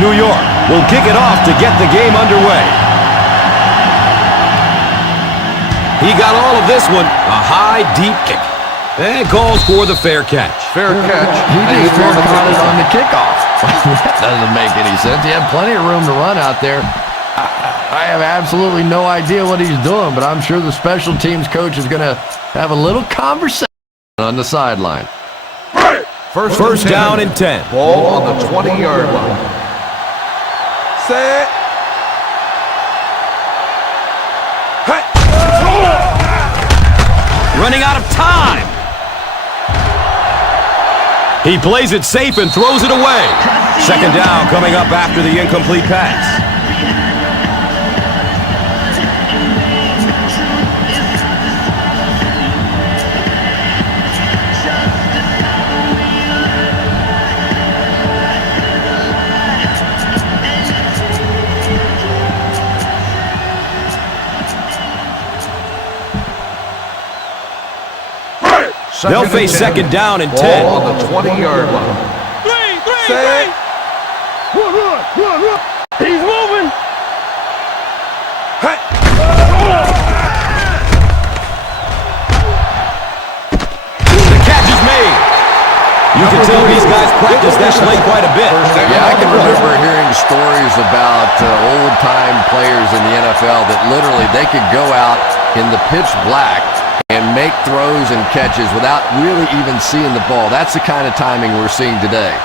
New York will kick it off to get the game underway. He got all of this one. A high, deep kick. And calls for the fair catch. Fair catch. He just fair caught it on the kickoff. That doesn't make any sense. He had plenty of room to run out there. I have absolutely no idea what he's doing, but I'm sure the special teams coach is going to have a little conversation on the sideline. First down and 10. Ball on the 20-yard line. Set. Running out of time. He plays it safe and throws it away. Second down coming up after the incomplete pass. They'll face second down and 10. Ball on the 20-yard line. Set. He's moving. The catch is made. You can tell these guys practice that play quite a bit. Yeah, I can remember hearing stories about old-time players in the NFL that literally they could go out in the pitch black and make throws and catches without really even seeing the ball. That's the kind of timing we're seeing today.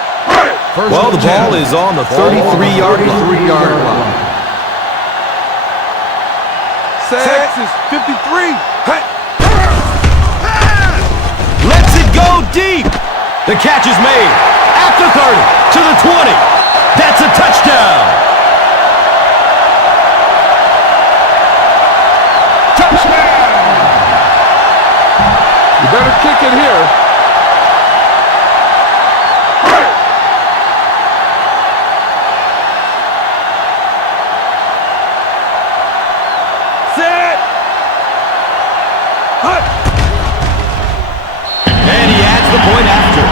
Well, the ball is on the 33-yard line. Texas 53. Lets it go deep. The catch is made at the 30 to the 20. That's a touchdown. Touchdown. You better kick it here. Set. Hut. And he adds the point after.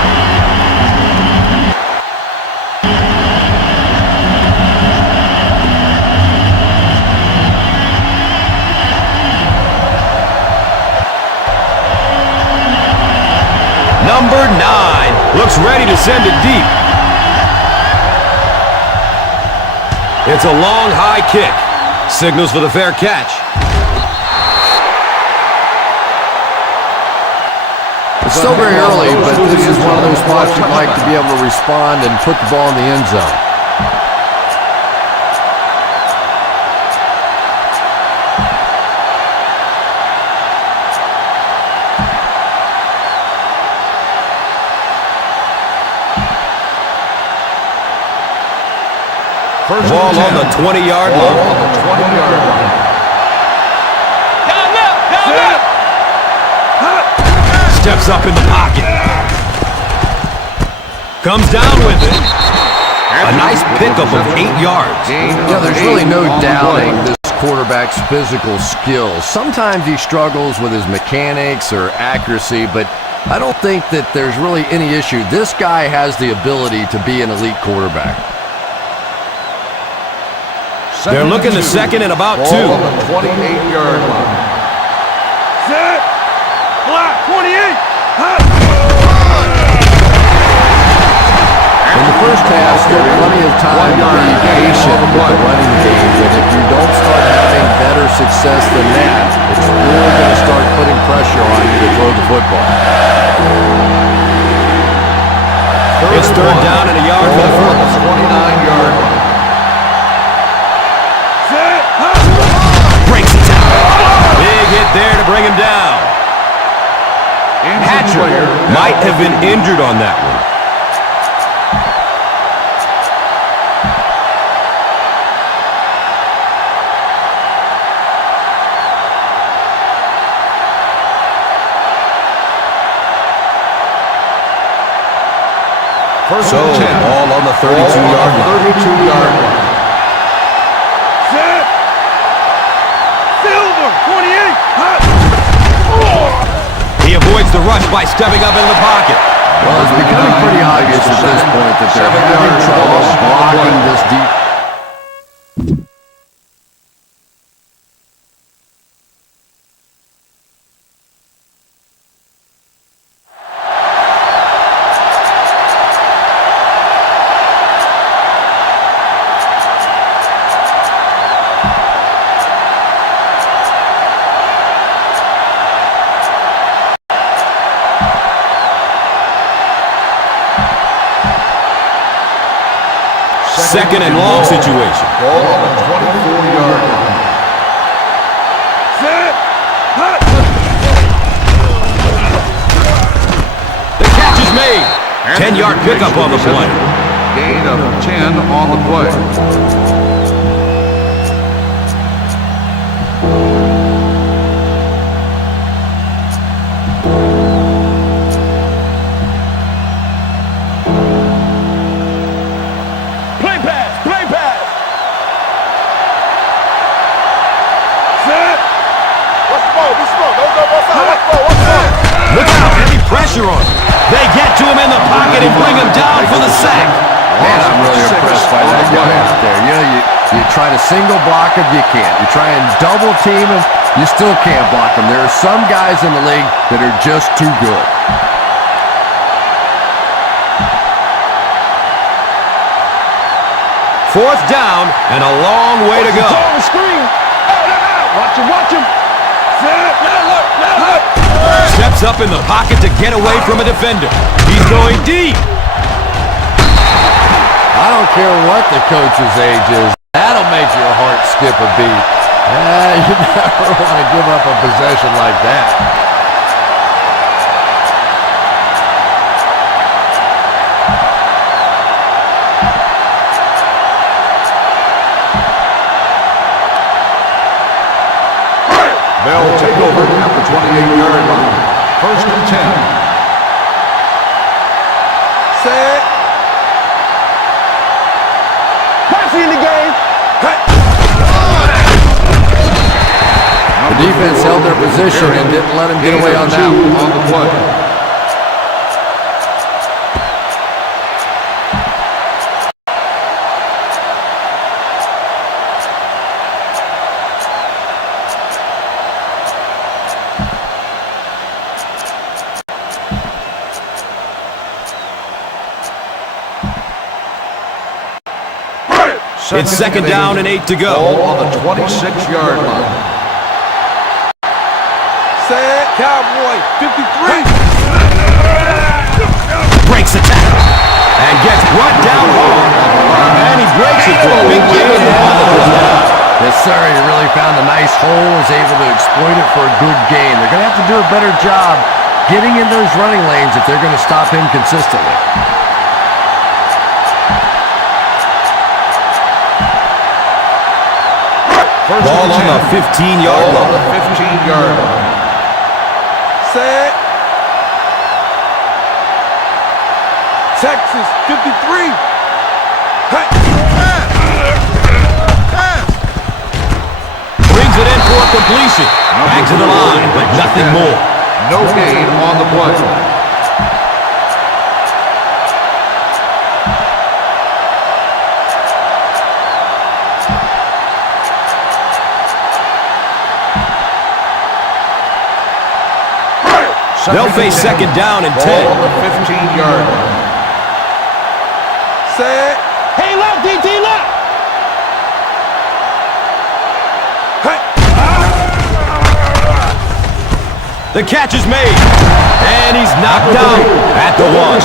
Number 9 looks ready to send it deep. It's a long, high kick. Signals for the fair catch. It's still very early, but this is one of those spots you'd like to be able to respond and put the ball in the end zone. Ball on the 20-yard line. On the 20-yard line. Steps up in the pocket. Comes down with it. A nice pickup of 8 yards. Yeah, there's really no doubting this quarterback's physical skills. Sometimes he struggles with his mechanics or accuracy, but I don't think that there's really any issue. This guy has the ability to be an elite quarterback. They're looking to second and about 2. Ball on the 28-yard line. Set. Block 28. In the first half, still plenty of time to be patient with the running game, but if you don't start having better success than that, it's really going to start putting pressure on you to throw the football. It's third down and a yard for the first. 29-yard line. Breaks it down. Big hit there to bring him down. Hatcher might have been injured on that one. So, ball on the 32-yard line. 32-yard line. Set. Silver 28. He avoids the rush by stepping up in the pocket. Well, it's becoming pretty obvious at this point that they're having trouble blocking this deep. Second and long situation. Ball on the 24-yard line. Set. Hut. The catch is made. 10-yard pickup on the play. Gain of 10 on the play. Look out, heavy pressure on him. They get to him in the pocket and bring him down for the sack. Man, I'm really impressed by that guy out there. You know, you try to single block him, you can't. You try and double team him, you still can't block him. There are some guys in the league that are just too good. Fourth down and a long way to go. Watch him, watch him. Set. Steps up in the pocket to get away from a defender. He's going deep. I don't care what the coach's age is. That'll make your heart skip a beat. You never want to give up a possession like that. They'll take over at the 28-yard line. First and 10. Set. Passing in the game. The defense held their position and didn't let him get away on that one. On the play. It's second down and 8 to go. Ball on the 26-yard line. Set. Cowboy. 53. Breaks the tackle and gets brought down hard. And he breaks it for a big gain. Yes, sir. He really found a nice hole, was able to exploit it for a good gain. They're going to have to do a better job getting in those running lanes if they're going to stop him consistently. Ball on the 15-yard line. Ball on the 15-yard line. Set. Texas 53. Brings it in for a completion. Back to the line, but nothing more. No gain on the play. They'll face second down and 10. Ball on the 15-yard line. Set. Hey, left, DT, left. Hey. The catch is made. And he's knocked down at the 1.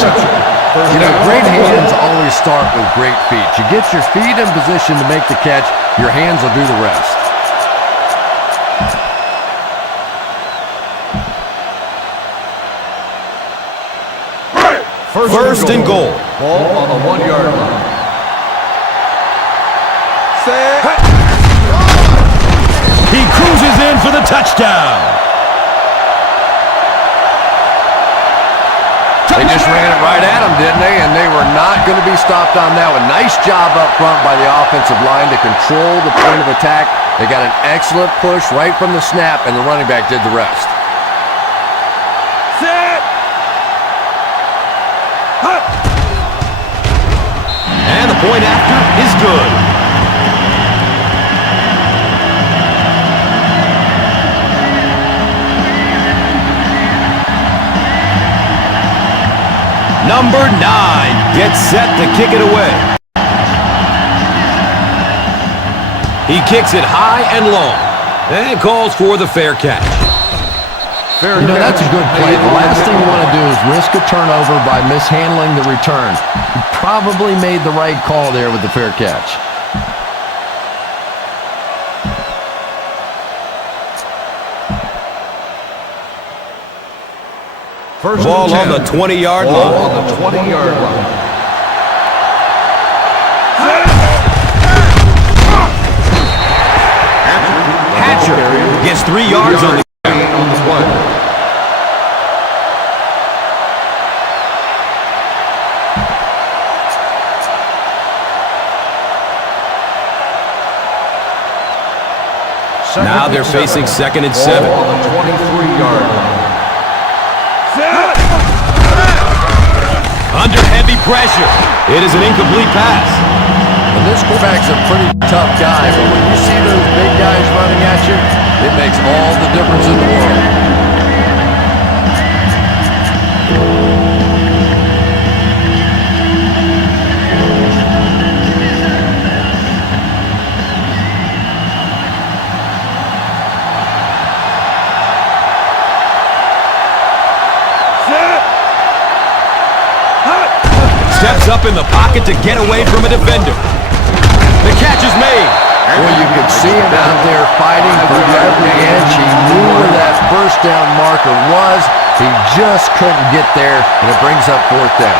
You know, great hands always start with great feet. You get your feet in position to make the catch, your hands will do the rest. First and goal. Ball on the 1-yard line. Set. He cruises in for the touchdown. They just ran it right at him, didn't they? And they were not going to be stopped on that one. Nice job up front by the offensive line to control the point of attack. They got an excellent push right from the snap, and the running back did the rest. Set. And the point after is good. Number 9 gets set to kick it away. He kicks it high and long and calls for the fair catch. That's a good play. The last thing you want to do is risk a turnover by mishandling the return. He probably made the right call there with the fair catch. First ball on the 20-yard line. On the 20-yard line. Hatcher gets 3 yards on the play. Now they're facing 2nd and 7. On the 23-yard line. Under heavy pressure. It is an incomplete pass. And this quarterback's a pretty tough guy, but when you see those big guys running at you, it makes all the difference in the world. Steps up in the pocket to get away from a defender. The catch is made. Well, you could see him out there fighting for every inch. He knew where that first down marker was. He just couldn't get there, and it brings up 4th down.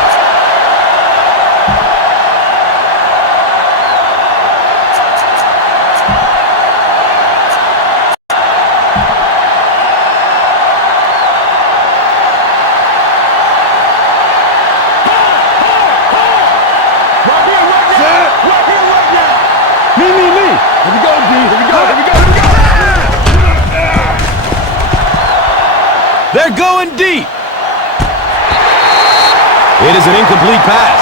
They're going deep. It is an incomplete pass.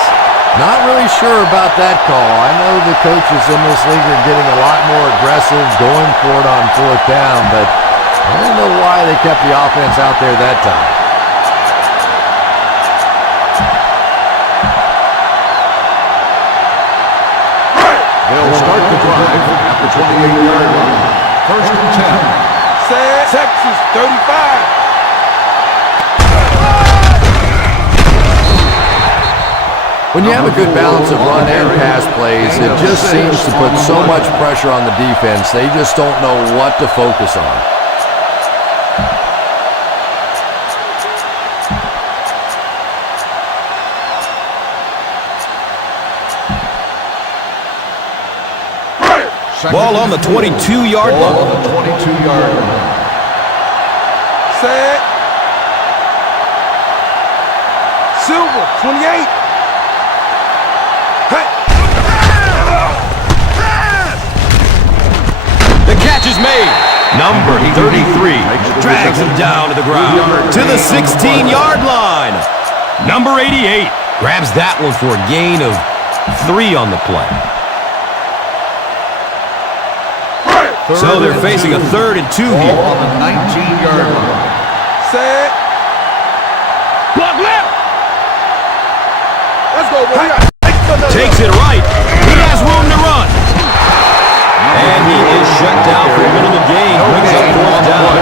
Not really sure about that call. I know the coaches in this league are getting a lot more aggressive, going for it on 4th down, but I don't know why they kept the offense out there that time. They'll start the drive at the 28-yard line. 1st and 10. Texas 35. When you have a good balance of run and pass plays, it just seems to put so much pressure on the defense, they just don't know what to focus on. Ball on the 22-yard line. Ball on the 22-yard line. Set. Silver, 28. The catch is made. Number 33 drags him down to the ground to the 16-yard line. Number 88 grabs that one for a gain of 3 on the play. So they're facing a 3rd and 2 here. On the 19-yard line. Set. Block left. Let's go, boy. Takes it right. He has room to run. And he is shut down for a minimal gain. Brings up 4th down.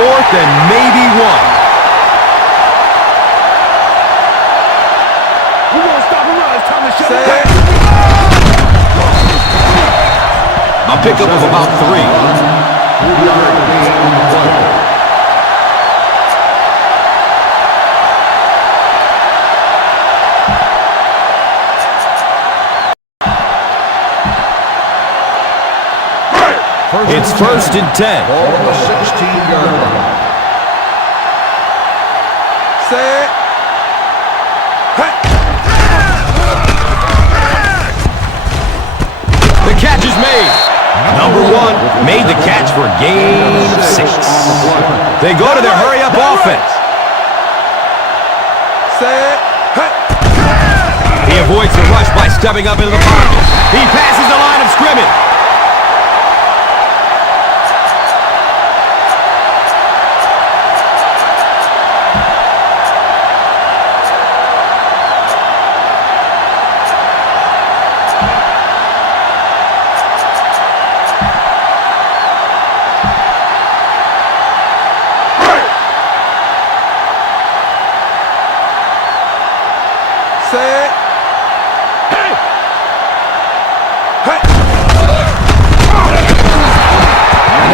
4th and maybe 1. We're going to stop and run. It's time to shut it. A pickup of about 3. 3-yard gain on the play. It's 1st and 10. Ball on the 16-yard line. Set. The catch is made. Number 1 made the catch for a gain of 6. They go to their hurry-up offense. He avoids the rush by stepping up into the pocket. He passes the line of scrimmage.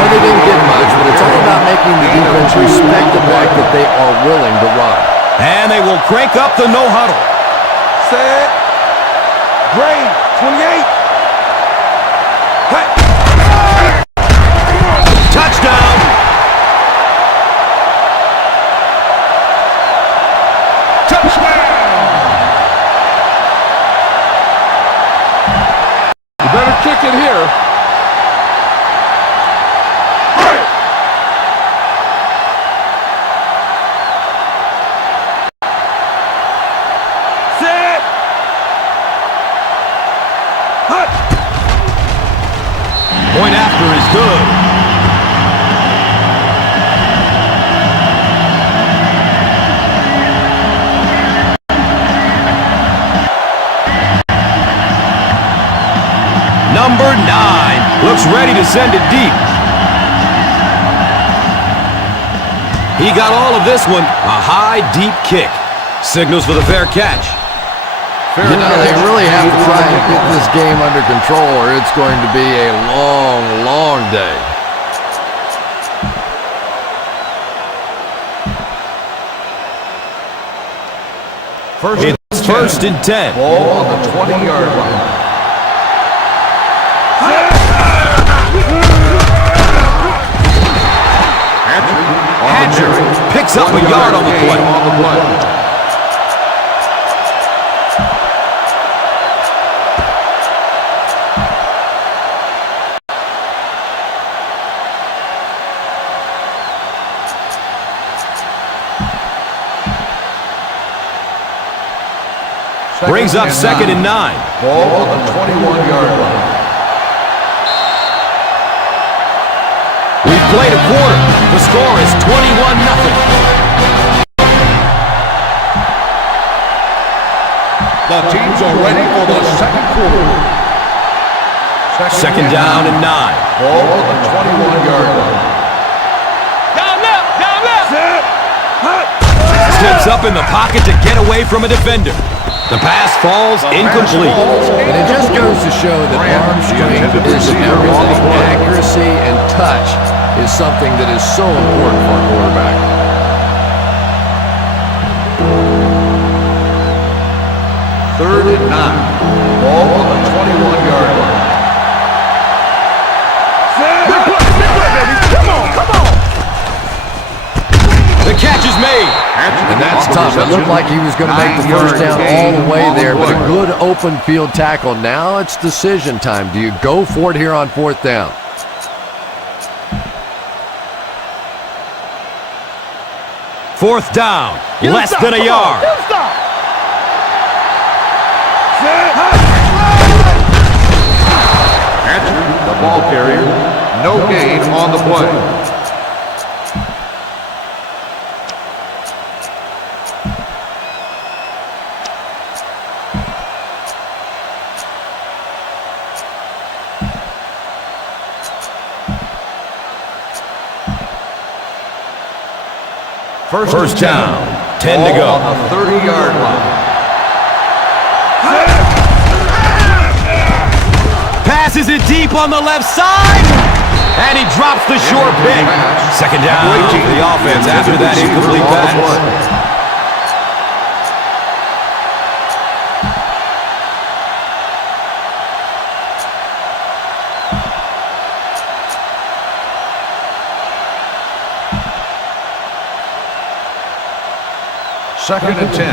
They didn't get much, but it's all about making the defense respect the fact that they are willing to run. And they will crank up the no-huddle. Set. Grade, 28. Touchdown. You better kick it here. Point after is good. Number 9 looks ready to send it deep. He got all of this one. A high, deep kick. Signals for the fair catch. You know, they really have to try and get this game under control or it's going to be a long, long day. It's first and 10. Ball on the 20-yard line. Hatcher picks up a yard on the play. Brings up second and 9. Ball on the 21-yard line. We've played a quarter. The score is 21-0. The teams are ready for the second quarter. Second down and 9. Ball on the 21-yard line. Down left! Steps up in the pocket to get away from a defender. The pass falls incomplete. And it just goes to show that arm strength is everything. Accuracy and touch is something that is so important for a quarterback. Third and 9. Ball on the 21-yard line. Come on! The catch is made. And that's tough. It looked like he was going to make the first down all the way there, but a good open field tackle. Now it's decision time. Do you go for it here on fourth down? Fourth down, less than a yard. The ball carrier. No gain on the play. First down, 10 to go. On the 30-yard line. Passes it deep on the left side, and he drops the short pick. Second down for the offense after that incomplete pass. Second and 10.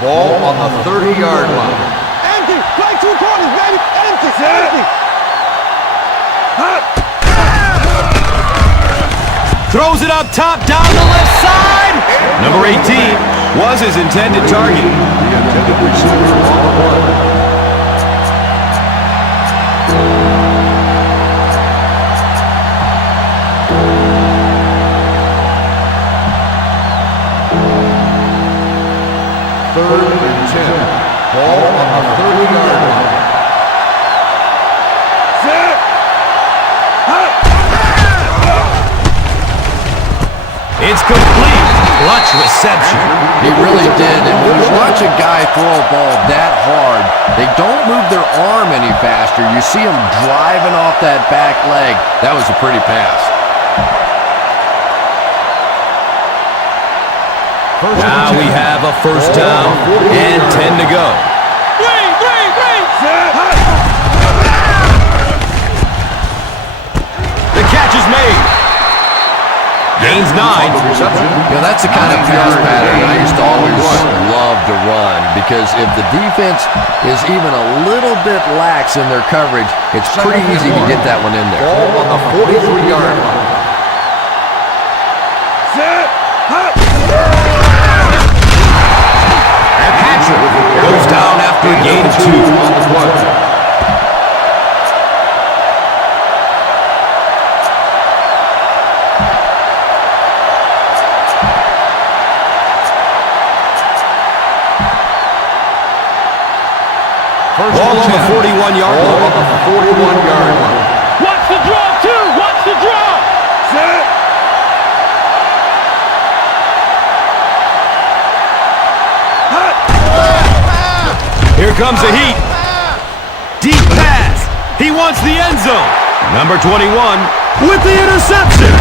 Ball on the 30-yard line. Empty! Play two quarters, baby! Empty! Throws it up top, down the left side. Number 18 was his intended target. The intended receiver on the play. Third and 10. Ball on the 30-yard line. Set. It's complete. Clutch reception. He really did. And when you watch a guy throw a ball that hard, they don't move their arm any faster. You see him driving off that back leg. That was a pretty pass. Now we have a first down and 10 to go. The catch is made. Gains 9. You know, that's the kind of pass pattern I used to always love to run, because if the defense is even a little bit lax in their coverage, it's pretty easy to get that one in there. Ball on the 43-yard line. Goes down after a gain of 2 on the play. Ball on the 41-yard line. Ball on the 41-yard line. Watch the draw, too. Watch the draw. Set. Here comes the heat. Deep pass. He wants the end zone. Number 21 with the interception.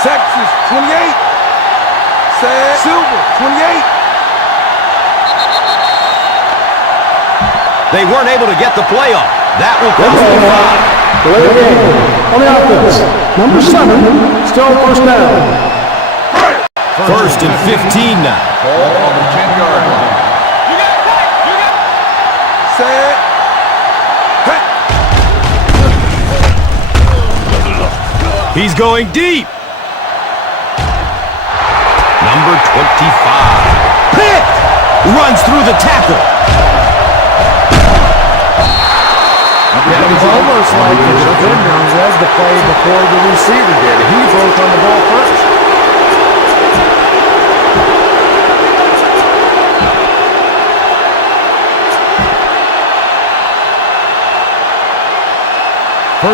Texas, 28. Silver, 28. They weren't able to get the play off. That will cost them 5. Delay of game. On the offense, number 7, still first down. First and 15 now. Ball on the 10-yard line. You got it, Pat. You got it. Set. He's going deep. Number 25. Picked. Runs through the tackle. Yeah, it's almost like the defender read the play before the receiver did. He broke on the ball first.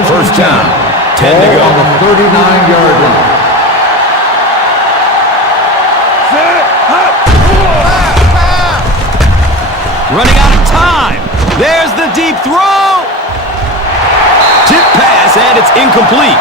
First down. 10 to go. On the 39-yard line. Running out of time. There's the deep throw. Tip pass, and it's incomplete.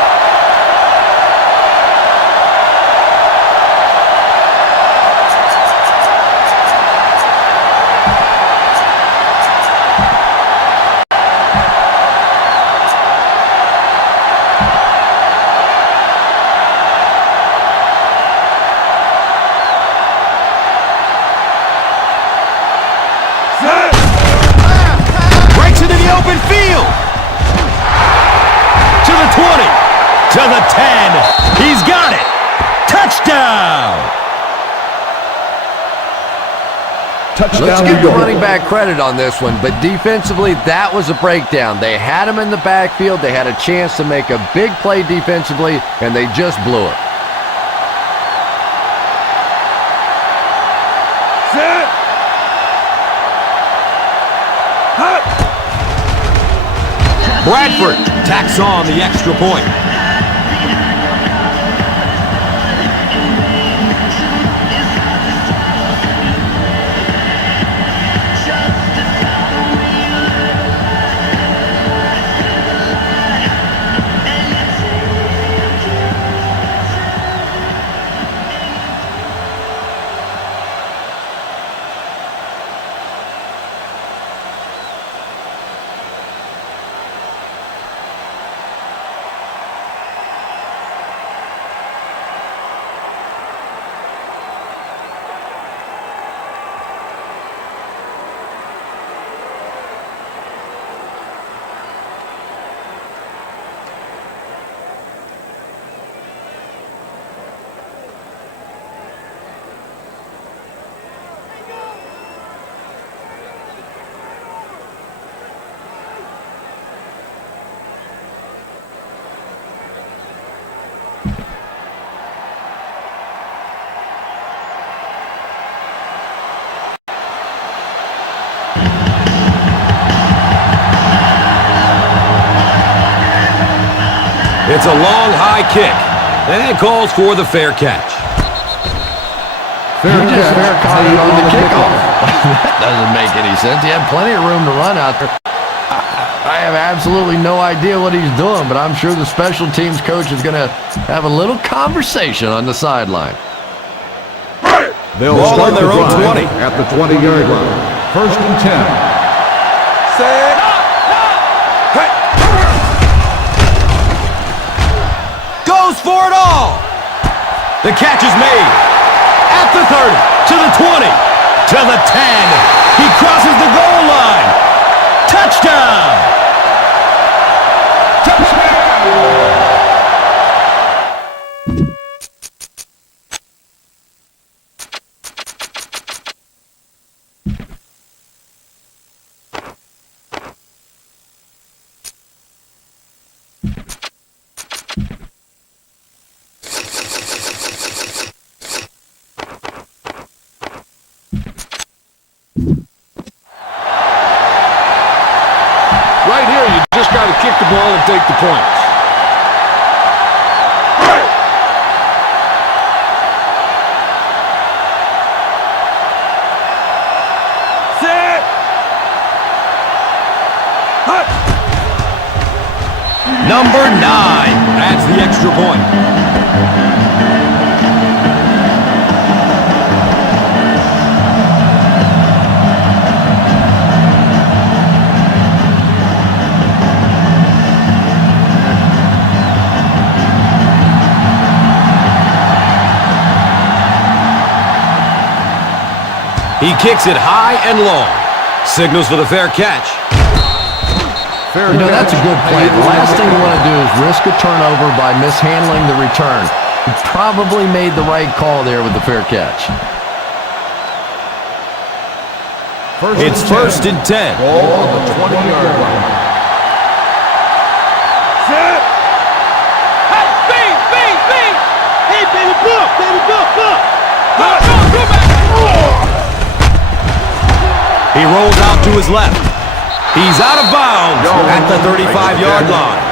Field to the 20, to the 10. He's got it. Touchdown. Let's give the running back credit on this one, but defensively, that was a breakdown. They had him in the backfield. They had a chance to make a big play defensively, and they just blew it. Set. Bradford tacks on the extra point. It's a long, high kick, and it calls for the fair catch. He just fair caught it on the kickoff. That doesn't make any sense. He had plenty of room to run out there. I have absolutely no idea what he's doing, but I'm sure the special teams coach is going to have a little conversation on the sideline. They'll Ball start on their the own drive 20. at the 20-yard line. First and 10. Set. Goes for it all. The catch is made. At the 30, to the 20, to the 10. He crosses the goal line. Touchdown. Right here, you just got to kick the ball and take the points. Set. Hut. Number 9 adds the extra point. He kicks it high and long. Signals for the fair catch. You know, that's a good play. The last thing you want to do is risk a turnover by mishandling the return. He probably made the right call there with the fair catch. It's first and 10. Ball on the 20-yard line. Set. Hey, bang, bang, bang. Hey, baby, look, baby, look. Go back. He rolls out to his left. He's out of bounds at the 35-yard line.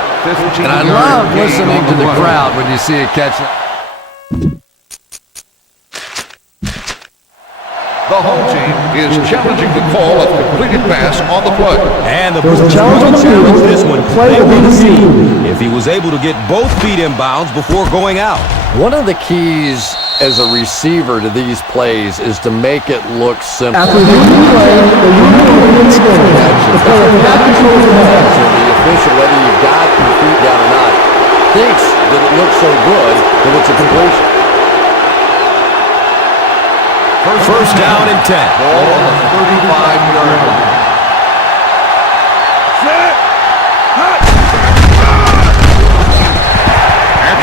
And I love listening to the crowd when you see a catch. The home team is challenging the call of completed pass on the play. And the There was a Brewers challenge on will the challenge field. this one. Play They will be will the see same. if he was able to get both feet in bounds before going out. One of the keys as a receiver to these plays is to make it look simple. After the play, the unit will be extended. The player will not control the ball. The official, whether you got your feet down or not, thinks that it looks so good that it's a completion. First down and 10. Ball on the 35-yard line. Set. Hut.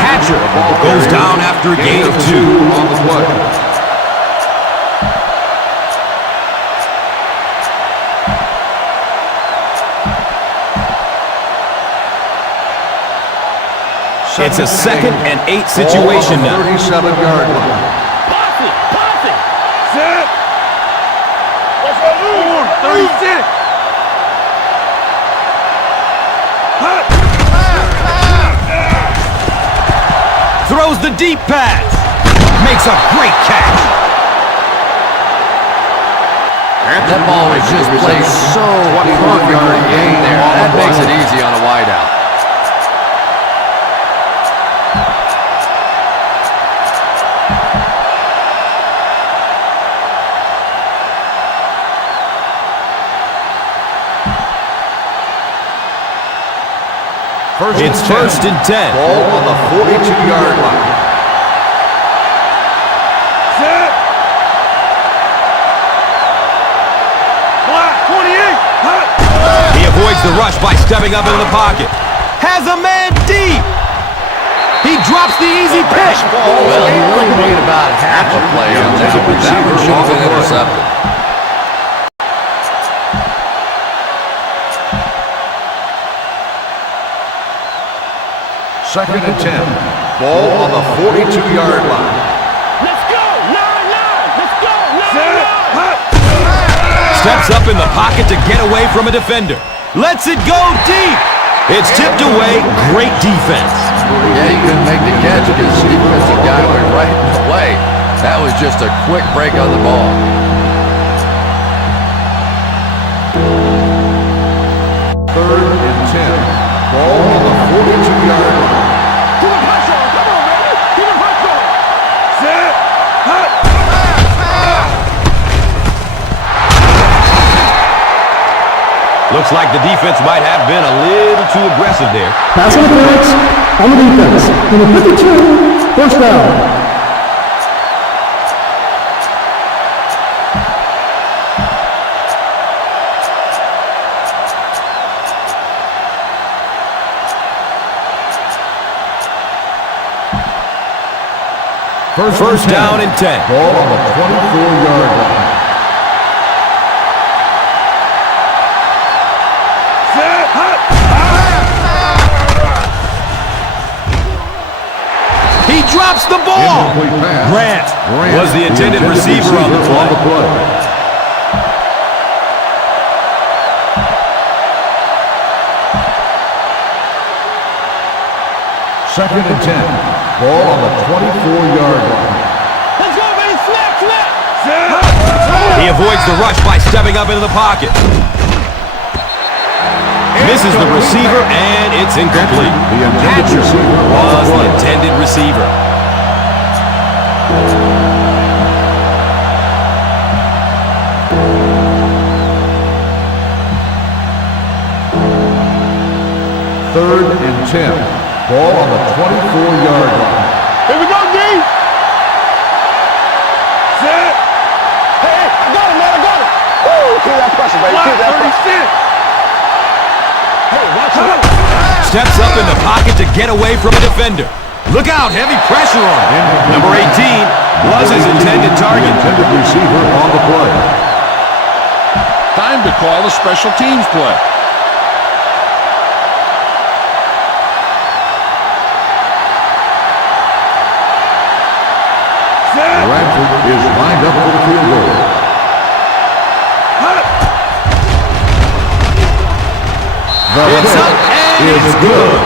Hatcher goes down after a gain of 2. On the play. It's a 2nd and 8 situation now. 37-yard line. Pass it. Set. Let's go. 36. the deep pass. Makes a great catch. That ball was just placed so perfectly in there. That makes it easy on a wideout. It's first and 10. Ball on the 42-yard line. Set. Block, 28. Hut. He avoids the rush by stepping up into the pocket. Has a man deep. He drops the easy pitch. Well, he really made about half a play on that, but that one should have been intercepted. Second and 10. Ball on the 42-yard line. Let's go. 9-9. Let's go. 9-9. Steps up in the pocket to get away from a defender. Lets it go deep. It's tipped away. Great defense. Yeah, he couldn't make the catch because the defensive guy went right in the way. That was just a quick break on the ball. Third and 10. Ball on the 42-yard line. Keep the pressure on. Come on, baby. Keep the pressure on. Set. Hut. Looks like the defense might have been a little too aggressive there. Pass interference on the defense. Number 52, first down. First down and 10. Ball on the 24-yard line. Set. Hut. He drops the ball. Incomplete pass. Grant was the intended receiver on the play. Second and 10. Ball on the 24-yard line. Let's go, baby. Snap, snap. Set. He avoids the rush by stepping up into the pocket. Misses the receiver, and it's incomplete. The intended Hatcher receiver was the intended receiver. Third and 10. Ball on the 24-yard line. Here we go, D. Set. Hey, I got him, man. I got him. Woo, keep that pressure, baby. Keep that pressure. Hey, watch out. Steps up in the pocket to get away from a defender. Look out, heavy pressure on him. Number 18 was his intended target. Intended receiver on the play. Time to call a special teams play. Bradford is lined up for the field goal. It's up and it's good.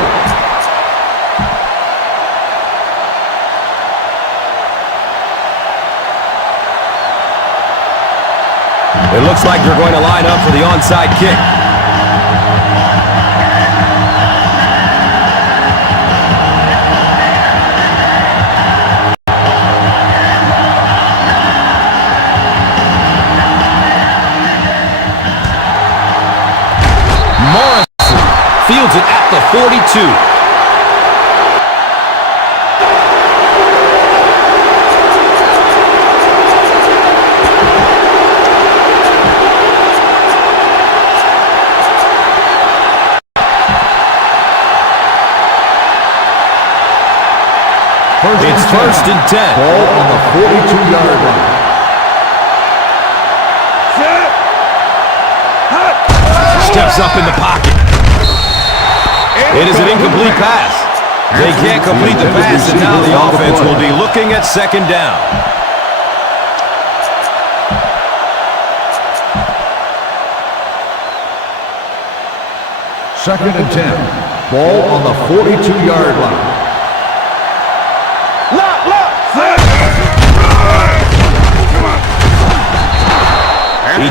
It looks like they're going to line up for the onside kick. Fields it at the 42. It's first and 10. Ball on the 42-yard line. Set. Hut. Steps up in the pocket. It is an incomplete pass. They can't complete the pass, and now the offense will be looking at second down. Second and 10. Ball on the 42-yard line.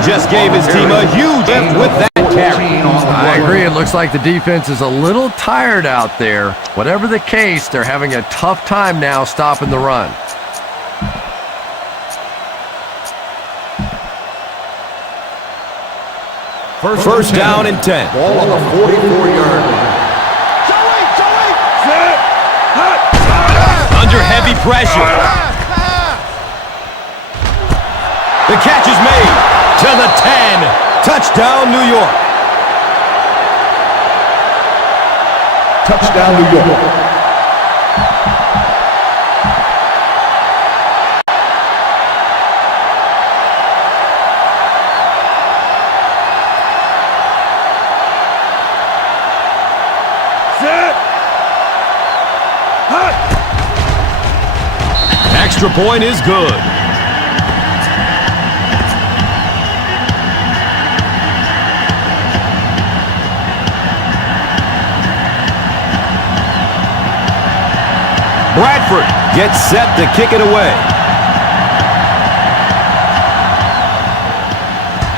just gave his team a huge lift with that carry. I agree. It looks like the defense is a little tired out there. Whatever the case, they're having a tough time now stopping the run. First down and 10. Ball on the 44-yard line. Under heavy pressure. The catch is made to the 10. Touchdown, New York. Touchdown, New York. Extra point is good. Bradford gets set to kick it away.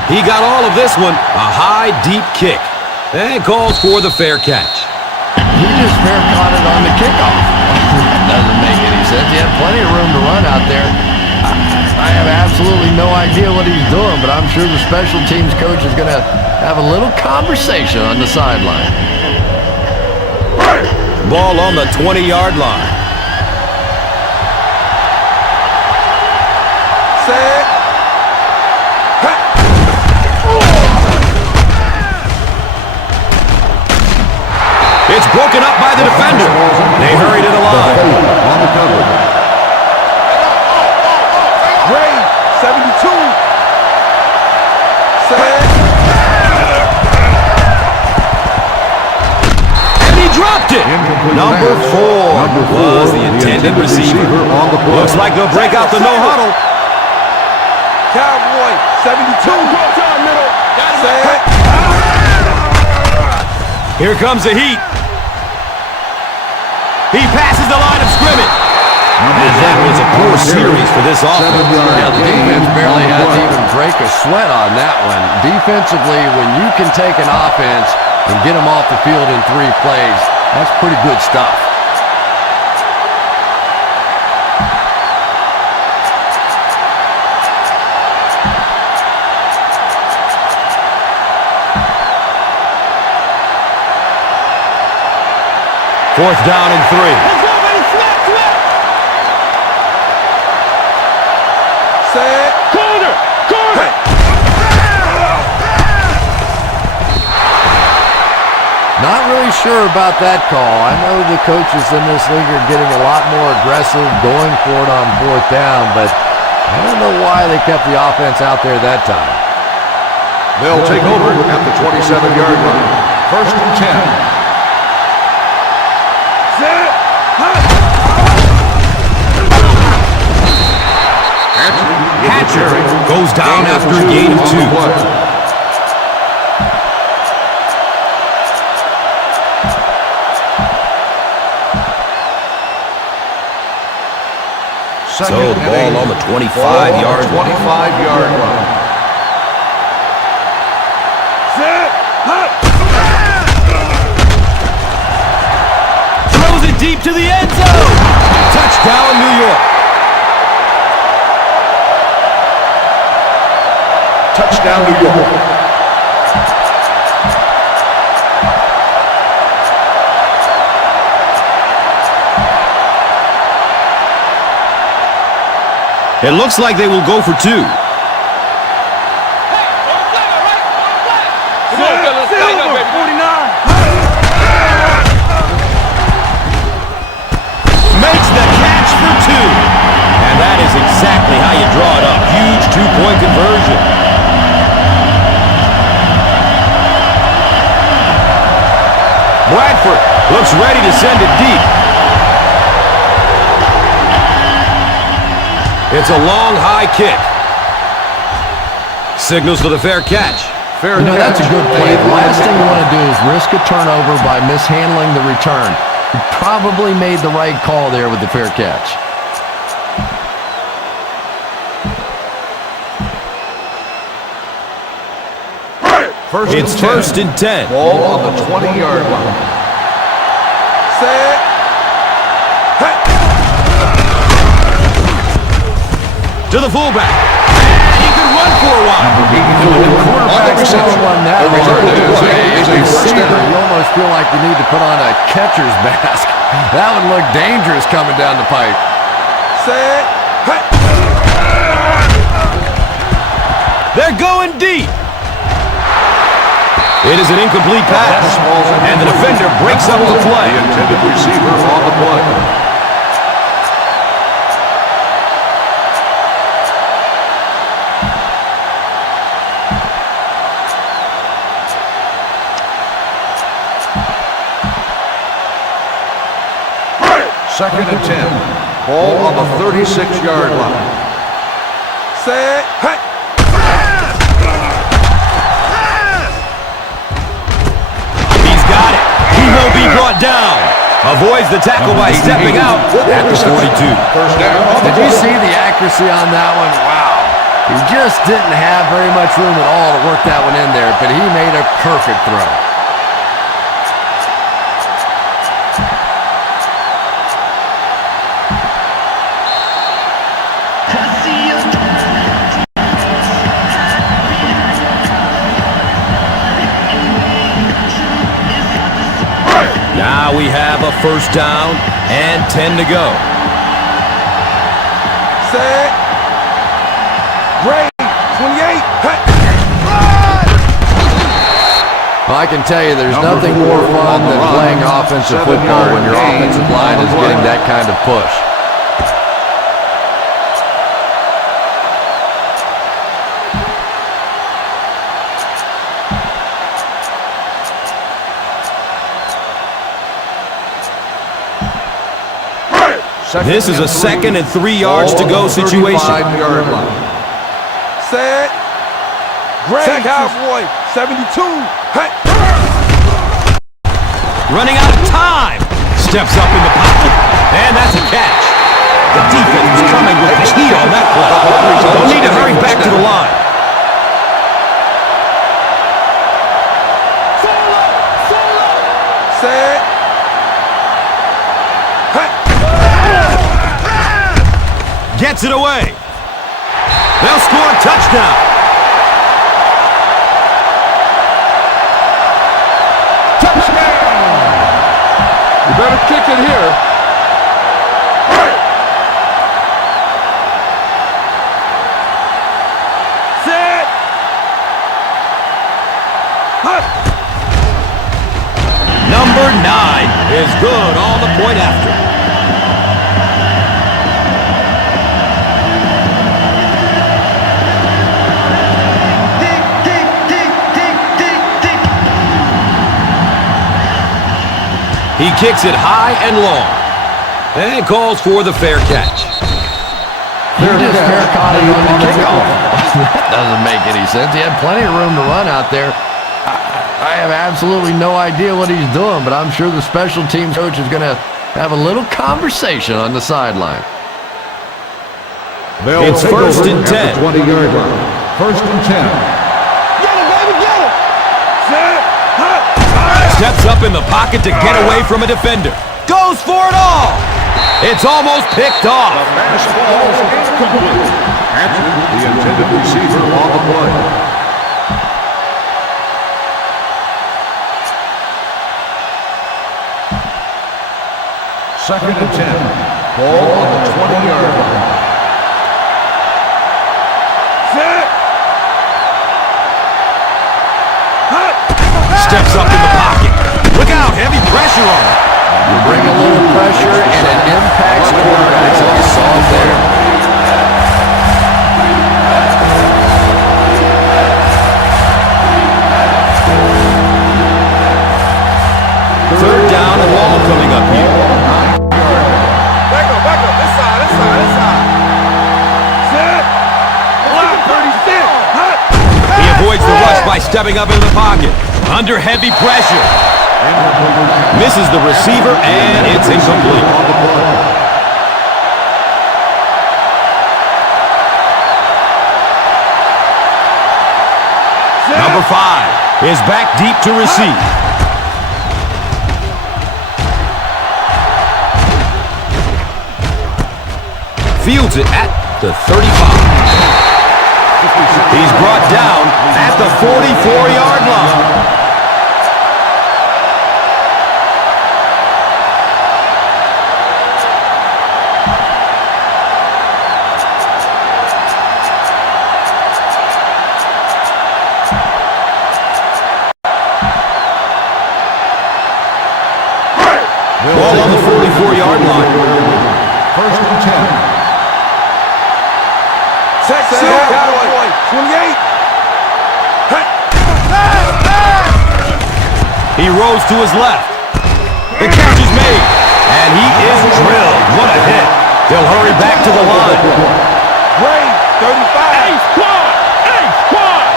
He got all of this one, a high, deep kick. And calls for the fair catch. He just fair caught it on the kickoff. That doesn't make any sense. He had plenty of room to run out there. I have absolutely no idea what he's doing, but I'm sure the special teams coach is going to have a little conversation on the sideline. Ball on the 20-yard line. Set. It's broken up by the defender. They hurry to the line. On the cover. Gray, 72. Set. And he dropped it. Number 4 was the intended receiver. On the play. Looks like they'll break out the no-huddle. Cowboy, 72. Set. Here comes the heat. He passes the line of scrimmage. And that was a poor series for this offense. Yeah, the defense barely had to even break a sweat on that one. Defensively, when you can take an offense and get them off the field in 3 plays, that's pretty good stuff. Fourth down and 3. Set. Corner. Not really sure about that call. I know the coaches in this league are getting a lot more aggressive, going for it on 4th down, but I don't know why they kept the offense out there that time. They'll take over at the 27-yard line. First and 10. Hatcher goes down after a gain of 2. So the ball on the 25-yard line. 25-yard line. Throws it deep to the end zone. Touchdown, New York. Touchdown, New York. It looks like they will go for 2. Makes the catch for 2. And that is exactly how you draw it up. Huge 2-point conversion. Bradford looks ready to send it deep. It's a long, high kick. Signals for the fair catch. Fair You know, catch. that's a good play. The last thing you want to do is risk a turnover by mishandling the return. You probably made the right call there with the fair catch. It's first and 10. Ball on the 20-yard line. Set. To the fullback. And he could run for a while. Quarterback's one that The return is a first receiver, down. you almost feel like you need to put on a catcher's mask. That would look dangerous coming down the pipe. Set. They're going deep. It is an incomplete pass. And the defender breaks up the play. The intended receiver on the play. Second and 10. Ball on the 36-yard line. Set. He's got it. He will be brought down. Avoids the tackle by stepping out at the 42. First down. Did you see the accuracy on that one? Wow. He just didn't have very much room at all to work that one in there, but he made a perfect throw. Now we have a first down and 10 to go. Set. Ray. 28. Well, I can tell you there's nothing more fun than playing offensive football when your offensive line is getting that kind of push. This is a second and 3 yards to go situation. 35-yard line. Set. Greg Cowboy. 72. Running out of time. Steps up in the pocket. And that's a catch. The defense is coming with the heat on that play. Don't need to hurry back to the line. Set. Gets it away. They'll score a touchdown. You better kick it here. Set. Number 9 is good on the point after. He kicks it high and long. And calls for the fair catch. You just fair caught it on the kickoff. That doesn't make any sense. He had plenty of room to run out there. I have absolutely no idea what he's doing, but I'm sure the special teams coach is going to have a little conversation on the sideline. It's first and 10. 20-yard line. First and 10. Get him, baby, get him. Set. Steps up in the pocket to get away from a defender. Goes for it all. It's almost picked off. Pass falls incomplete. Answered the intended receiver on the play. Second and 10. Ball on the 20-yard line. Set. Steps up in the pocket. Look out, heavy pressure on him. You bring a little pressure and it impacts quarterbacks, and you saw it there. Third down and long coming up here. Back up, this side, this side, this side. Set. Block, 36. He avoids the rush by stepping up in the pocket. Under heavy pressure. Misses the receiver, and it's incomplete. Number 5. is back deep to receive. Fields it at the 35. He's brought down at the 44-yard line. Ball on the 44-yard line. First and 10. Cowboy, 28. He rose to his left. The catch is made, and he is drilled. What a hit. They'll hurry back to the line. Ray, 35. A-squad! A-squad!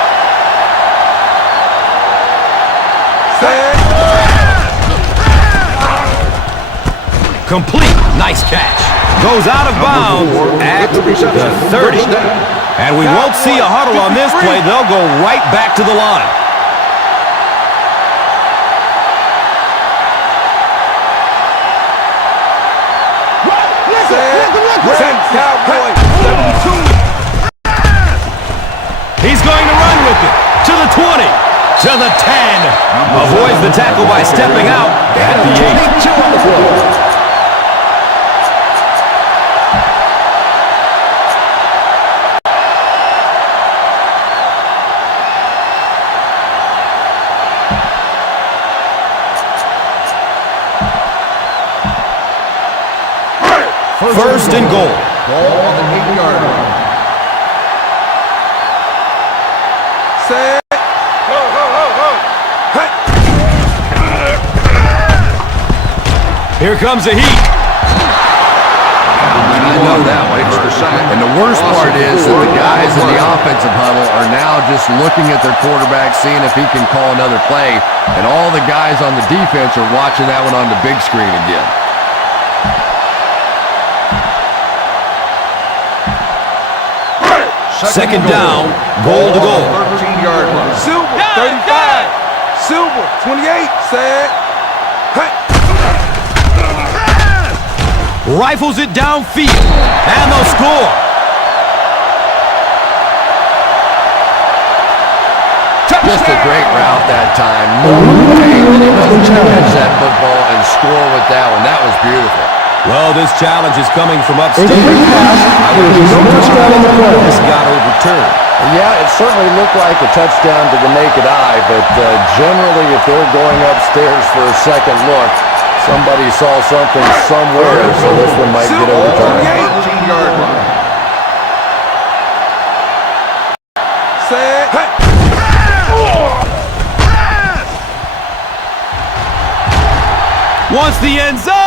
Complete. Nice catch. Goes out of bounds at the 30. And we won't see a huddle on this play. They'll go right back to the line. Cowboy, 72. He's going to run with it. To the 20. To the 10. Avoids the tackle by stepping out at the 8. First and goal. Ball on the 8-yard line. Set. Here comes the heat. I know that one. And the worst part is that the guys in the offensive huddle are now just looking at their quarterback, seeing if he can call another play, and all the guys on the defense are watching that one on the big screen again. Second down, goal to goal. 13-yard line. Silver, 35. Silver, 28. Set. Rifles it downfield, and they'll score. Just a great route that time. No way that he doesn't catch that football and score with that one. That was beautiful. Well, this challenge is coming from upstairs. This got overturned. Yeah, it certainly looked like a touchdown to the naked eye, but generally if they're going upstairs for a second look, somebody saw something somewhere, so this one might get overturned. 13-yard line. Set. Wants the end zone.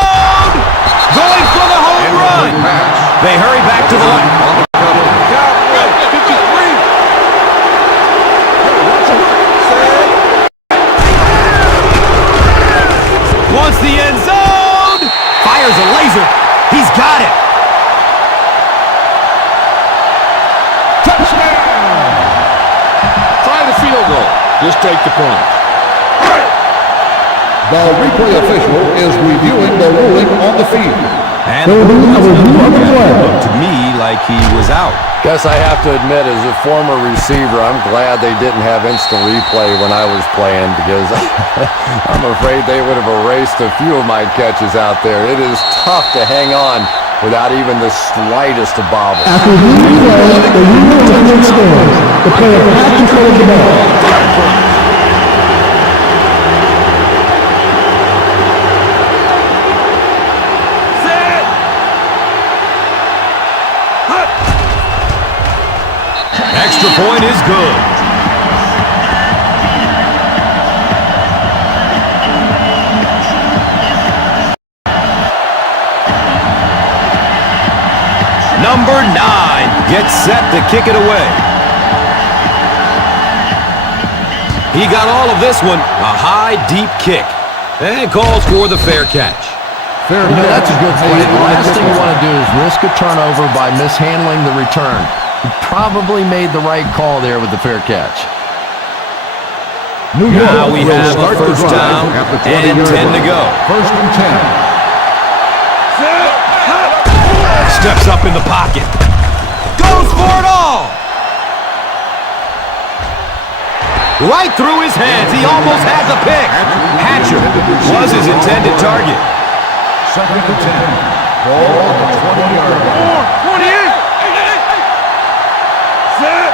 Going for the home run. They hurry back to the line. Cowboy, 53. Set. Wants the end zone. Fires a laser. He's got it. Try the field goal. Just take the point. The replay official is reviewing the ruling on the field. And the looked to me like he was out. Guess I have to admit, as a former receiver, I'm glad they didn't have instant replay when I was playing, because I'm afraid they would have erased a few of my catches out there. It is tough to hang on without even the slightest of bobble. After replay, the Eagle attendant scores. The player has control of the ball. Extra point is good. Number 9 gets set to kick it away. He got all of this one, a high, deep kick, and calls for the fair catch. That's a good play. The last thing you want to do is risk a turnover by mishandling the return. He probably made the right call there with the fair catch. New York Now we will have a start the first drive down at the and 20-yard 10 to line. go. First and 10. Steps up in the pocket. Goes for it all. Right through his hands. He almost had the pick. Hatcher was his intended target. Second and 10. Ball on the 20-yard line. 28. Set.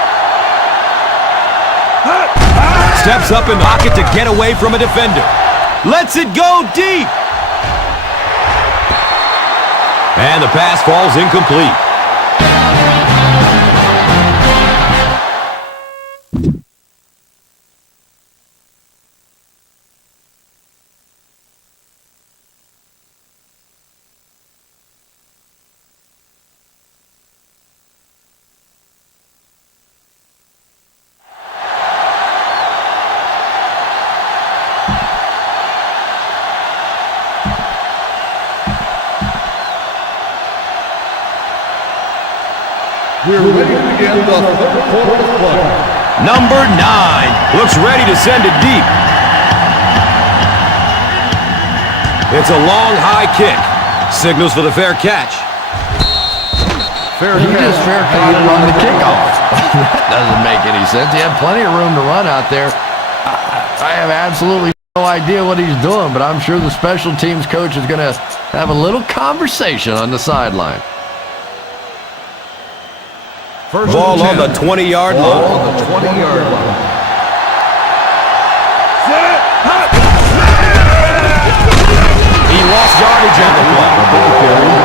Steps up in the pocket to get away from a defender. Lets it go deep. And the pass falls incomplete. We're ready to begin the third quarter of play. Number 9 looks ready to send it deep. It's a long, high kick. Signals for the fair catch. He just fair caught it on the kickoff. That doesn't make any sense. He had plenty of room to run out there. I have absolutely no idea what he's doing, but I'm sure the special teams coach is going to have a little conversation on the sideline. First Ball and on the 10. 20-yard Ball line. on the 20-yard line. He lost yardage on the play.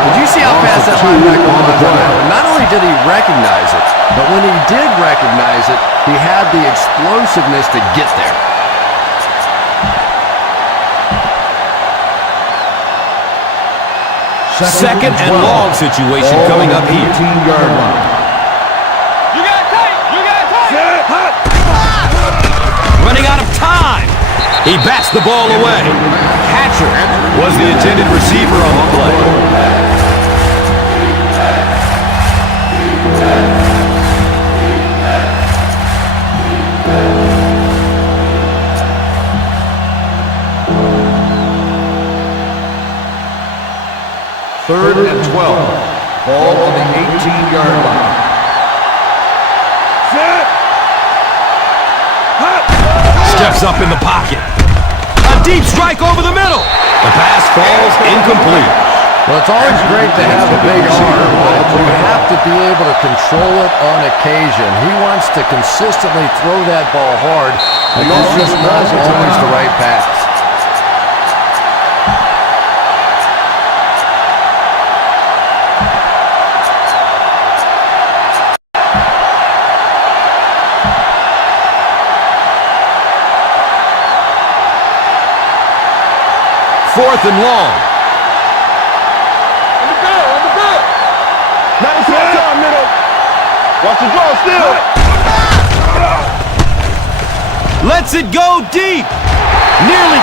Did you see how fast that linebacker was on that one? Not only did he recognize it, but when he did recognize it, he had the explosiveness to get there. Second and long situation Ball coming on up the here. 18-yard line. Running out of time. He bats the ball away. Hatcher was the intended receiver on the play. Third and 12. Ball on the 18-yard line. Steps up in the pocket. A deep strike over the middle. The pass falls incomplete. Well, it's always great to have a big arm, but you have to be able to control it on occasion. He wants to consistently throw that ball hard, and that's just not always the right pass. Fourth and long. Nice outside middle. Watch the draw still. Lets it go deep. Nearly.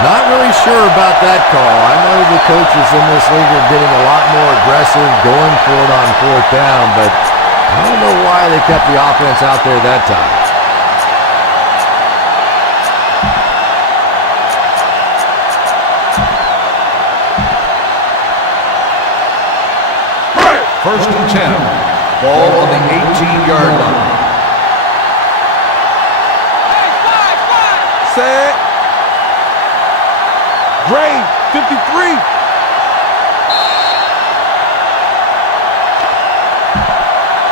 Not really sure about that call. I know the coaches in this league are getting a lot more aggressive, going for it on fourth down, but I don't know why they kept the offense out there that time. First and 10. Ball on the 18-yard line. Grade, 53.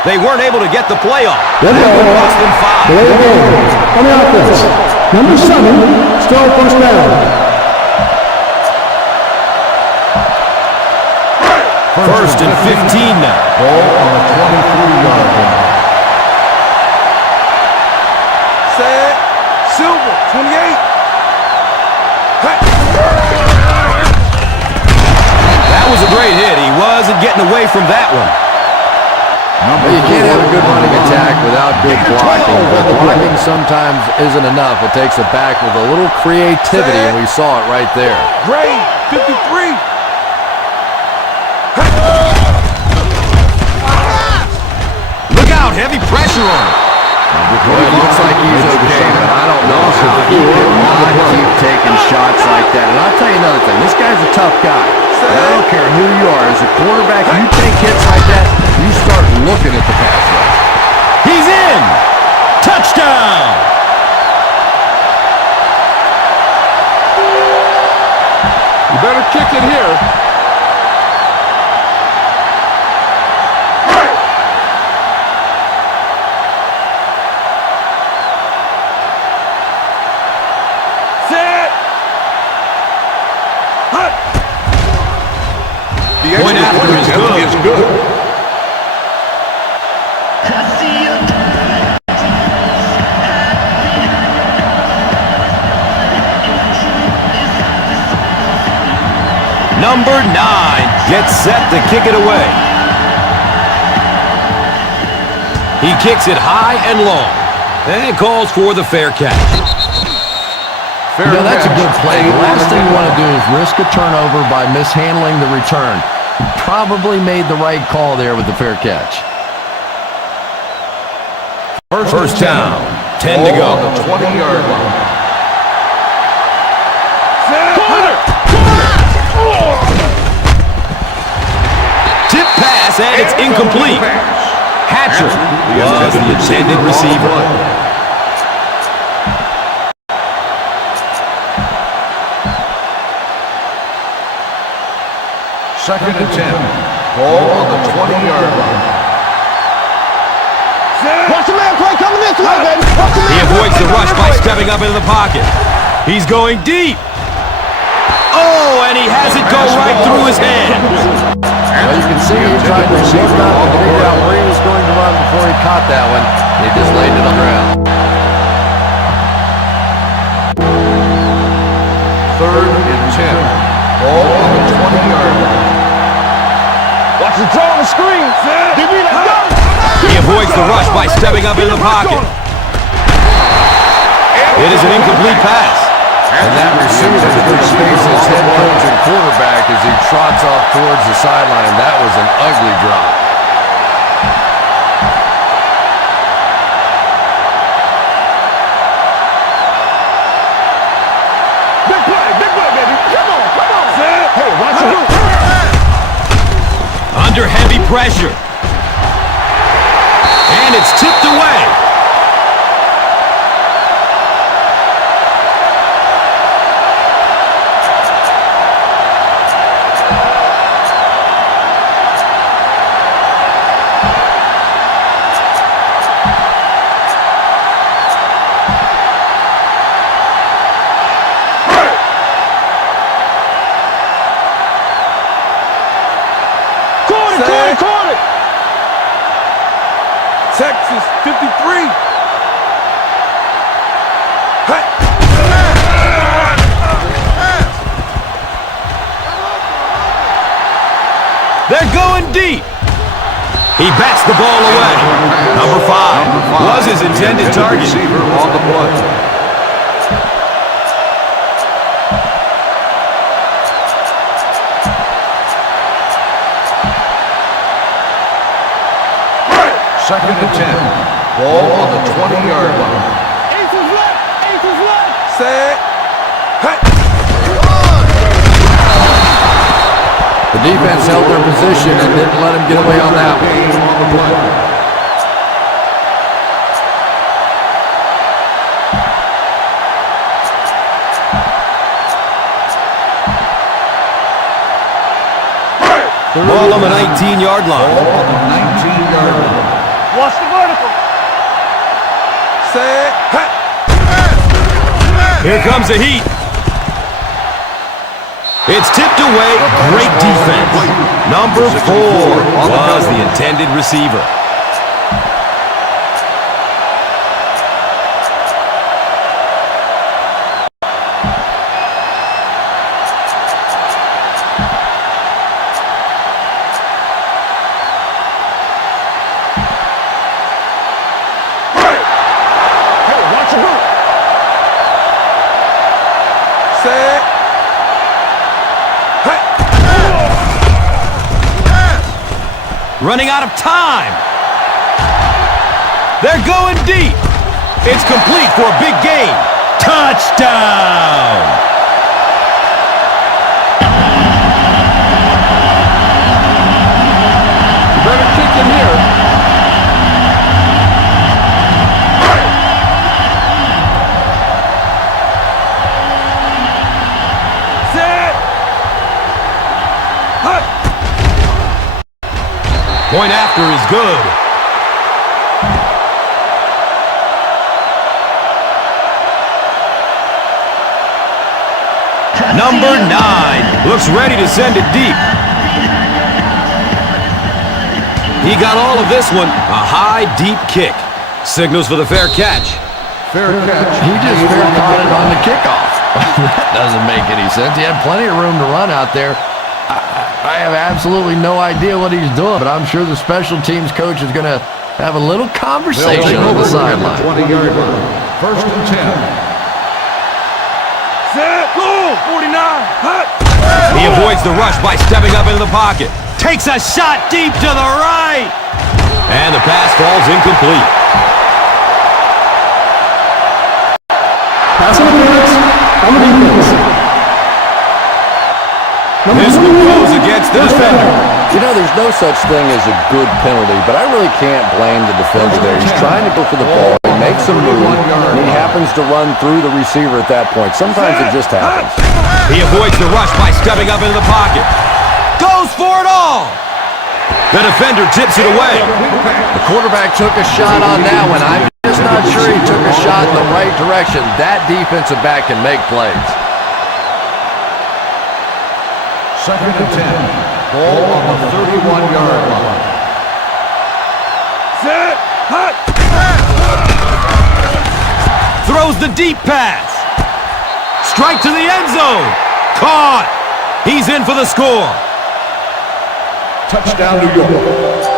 They weren't able to get the play off. Red That would ball. cost them 5. Delay of game. On the offense. Number 7, still first down. First and 15 now. Ball on the 23-yard line. Set. Silver, 28. That was a great hit. He wasn't getting away from that one. Well, you can't have a good running attack without good blocking, but blocking sometimes isn't enough. It takes a back with a little creativity, and we saw it right there. Grade, 53. Look out, heavy pressure on him. Well, it looks like he's okay, but I don't know how he cannot keep taking shots like that. And I'll tell you another thing. This guy's a tough guy. And I don't care who you are. As a quarterback, you take hits like that, you start looking at the pass rush. He's in. Touchdown. You better kick it here. Point after is good. Number 9 gets set to kick it away. He kicks it high and long and calls for the fair catch. You know, that's a good play. The last thing you want to do is risk a turnover by mishandling the return. He probably made the right call there with the fair catch. First down, 10 to go. On the 20-yard line. Tip pass, and it's incomplete. Hatcher was the intended receiver. Second and 10. Ball on the 20-yard line. Watch the man play coming this way, baby. Watch the man He avoids play the rush coming by this way. stepping up into the pocket. He's going deep. Oh, and he has it go right through his hands. Well, you can see he tried to look up and figure out where he was going to run before he caught that one. And he just laid it on the ground. Third and 10. Ball on the 20-yard line. Watch the draw on the screen. DB, let's go. He avoids the rush by stepping up into the pocket. It is an incomplete pass. And that receiver could face his head coach and quarterback as he trots off towards the sideline. That was an ugly drop. Big play, baby. Come on. Hey, watch it. Under heavy pressure. And it's tipped away. Caught it. Texas, 53. They're going deep. He bats the ball away. Number 5 was his intended target. Receiver on the play. Second and 10. Ball on the 20-yard line. Ace is left. Set. The defense held their position and didn't let him get away on that one. Game on the play. Ball on the 19-yard line. Ball on the 19-yard line. Watch the vertical. Set. Hey. Here comes the heat. It's tipped away. Great defense. Number 4 was the intended receiver. Running out of time. They're going deep. It's complete for a big gain. Touchdown! You better kick it here. Point after is good. Number 9 looks ready to send it deep. He got all of this one. A high, deep kick. Signals for the fair catch. Fair catch. He just fair caught it on the kickoff. That doesn't make any sense. He had plenty of room to run out there. I have absolutely no idea what he's doing, but I'm sure the special teams coach is going to have a little conversation on the sideline. 20-yard line. First and 10. Set. Go. 49. Hut. He avoids the rush by stepping up into the pocket. Takes a shot deep to the right. And the pass falls incomplete. Pass interference on the defense. This one goes against the defender. You know, there's no such thing as a good penalty, but I really can't blame the defender there. He's trying to go for the ball, he makes a move, and he happens to run through the receiver at that point. Sometimes it just happens. He avoids the rush by stepping up into the pocket. Goes for it all. The defender tips it away. The quarterback took a shot on that one. I'm just not sure he took a shot in the right direction. That defensive back can make plays. Second and 10. Ball on the 31-yard line. Set. Hut. Throws the deep pass. Strike to the end zone. Caught. He's in for the score. Touchdown, New York.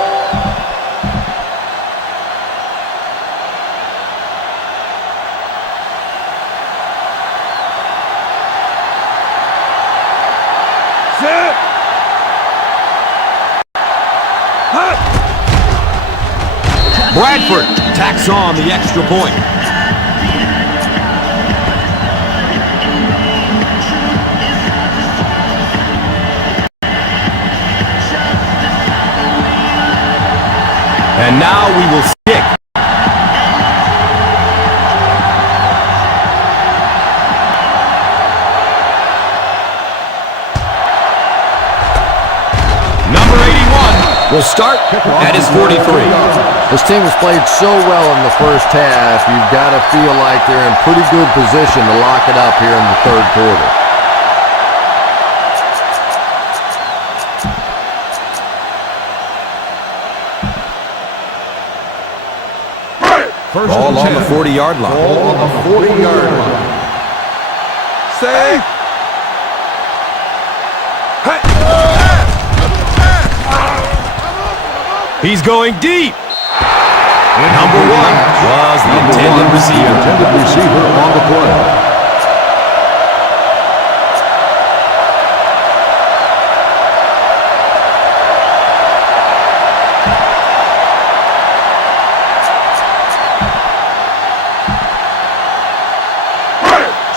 Bradford tacks on the extra point. And now we will stick. Number 81 will start at his 43. This team has played so well in the first half, you've got to feel like they're in pretty good position to lock it up here in the third quarter. First Ball and on 10. the 40-yard line. Ball on the 40-yard line. Safe. He's going deep. Number 1 was the intended receiver. Intended receiver on the play.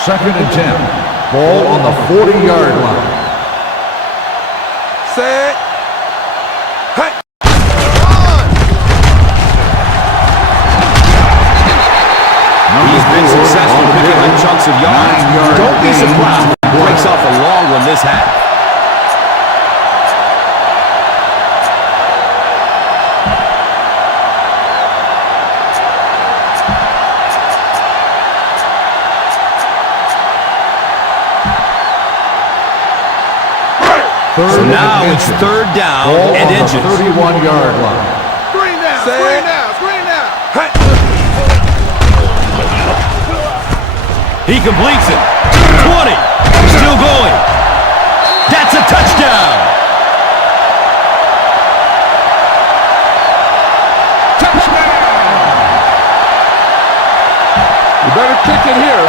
Second and 10. Ball on the 40-yard line. Set. He's been successful picking up chunks of yards. Don't be surprised if he breaks off a long one this half. So now it's third down and inches. 31-yard line. Screen now, screen now, screen now. He completes it. 20. Still going. That's a touchdown. You better kick it here.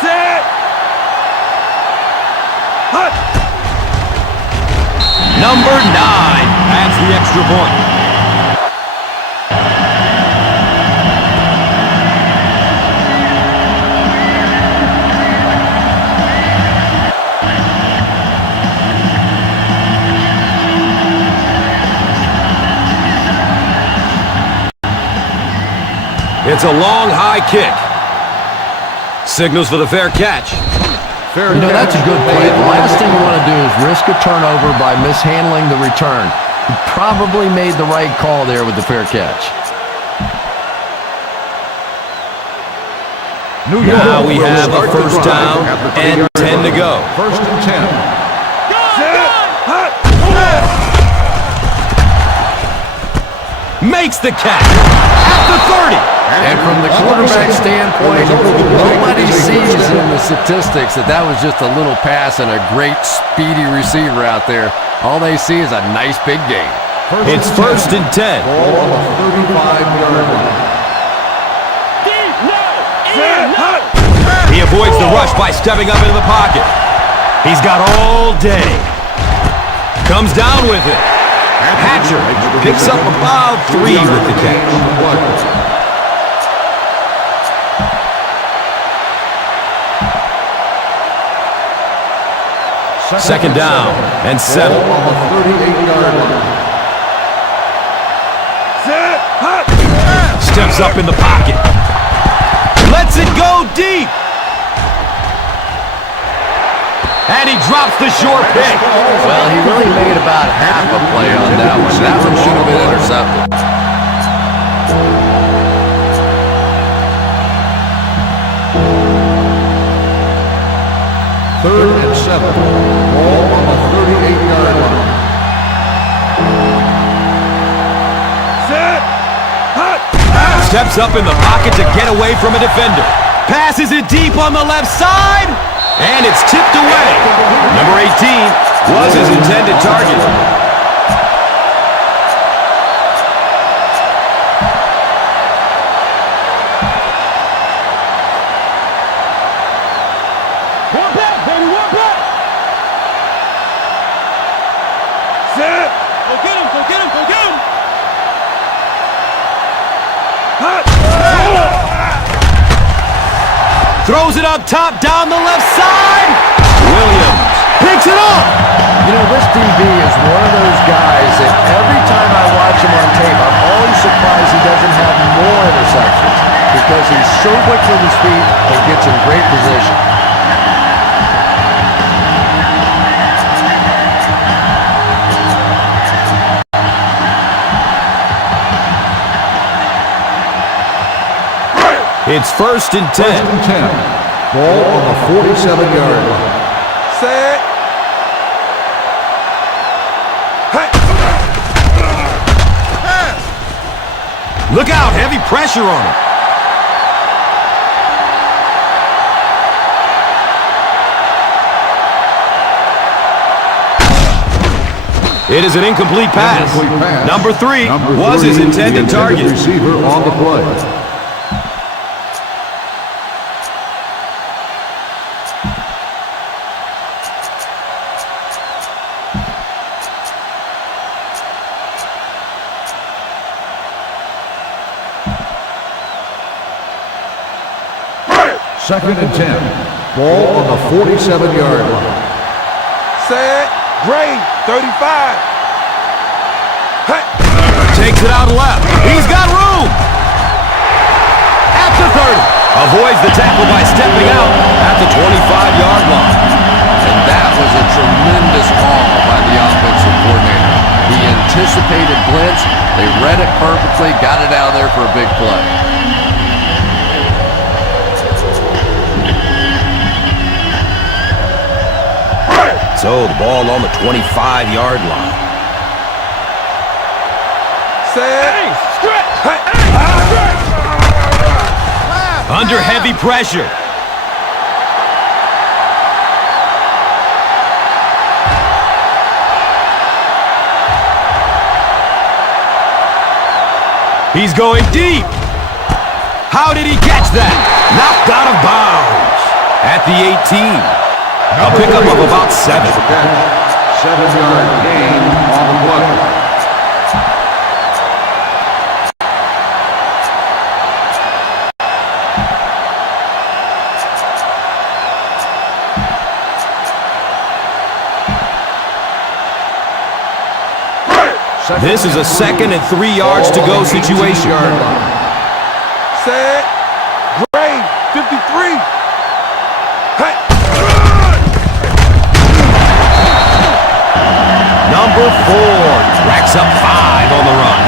Set. Hut. Number 9 adds the extra point. It's a long, high kick. Signals for the fair catch. You know, that's a good play. The last thing you want to do is risk a turnover by mishandling the return. He probably made the right call there with the fair catch. Now we have a first down and 10 to go. First and 10. Makes the catch at the 30. And from the quarterback standpoint, nobody sees in the statistics that was just a little pass and a great speedy receiver out there. All they see is a nice big game. It's first and 10. Ball on the 35-yard line. He avoids the rush by stepping up into the pocket. He's got all day. Comes down with it. Hatcher picks up about 3 with the catch. Second down and 7. Ball on the 38-yard line. Steps up in the pocket. Lets it go deep. And he drops the short pick. Well, he really made about half a play on that one. That one should have been intercepted. Third and 7. Ball on the 38-yard line. Steps up in the pocket to get away from a defender. Passes it deep on the left side. And it's tipped away. Number 18 was his intended target. One back, baby, one back. Set. Go get him, go get him, go get him. Throws it up top, down the left side. Williams picks it up. You know, this DB is one of those guys that every time I watch him on tape, I'm always surprised he doesn't have more interceptions because he's so quick with his feet and gets in great position. It's first and 10. First and 10. Ball on the 47-yard line. Set. Look out, heavy pressure on him. It is an incomplete pass. Number 3 was his intended target. Receiver on the play. Second and 10. Ball on the 47-yard line. Set. Gray. 35. Takes it out left. He's got room. At the 30. Avoids the tackle by stepping out at the 25-yard line. And that was a tremendous call by the offensive coordinator. He anticipated blitz They read it perfectly, got it out of there for a big play. So the ball on the 25-yard line. Under heavy pressure. He's going deep. How did he catch that? Knocked out of bounds at the 18. A pickup of about 7. 7-yard gain on the play. This is a 2nd and 3 yards to go situation. Set. Grade 53. Hey. Number 4 racks up 5 on the run.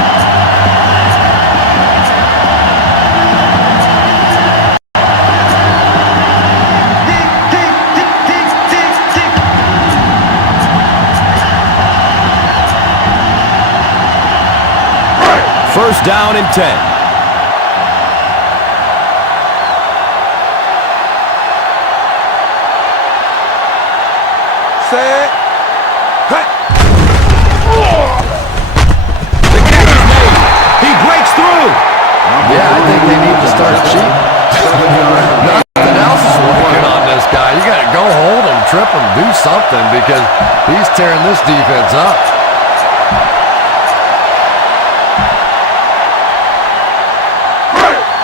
First down and 10. Set. Hey. The catch is made. He breaks through. Yeah, I think they need to start cheating. Nothing else is working on this guy. You got to go hold him, trip him, do something because he's tearing this defense up.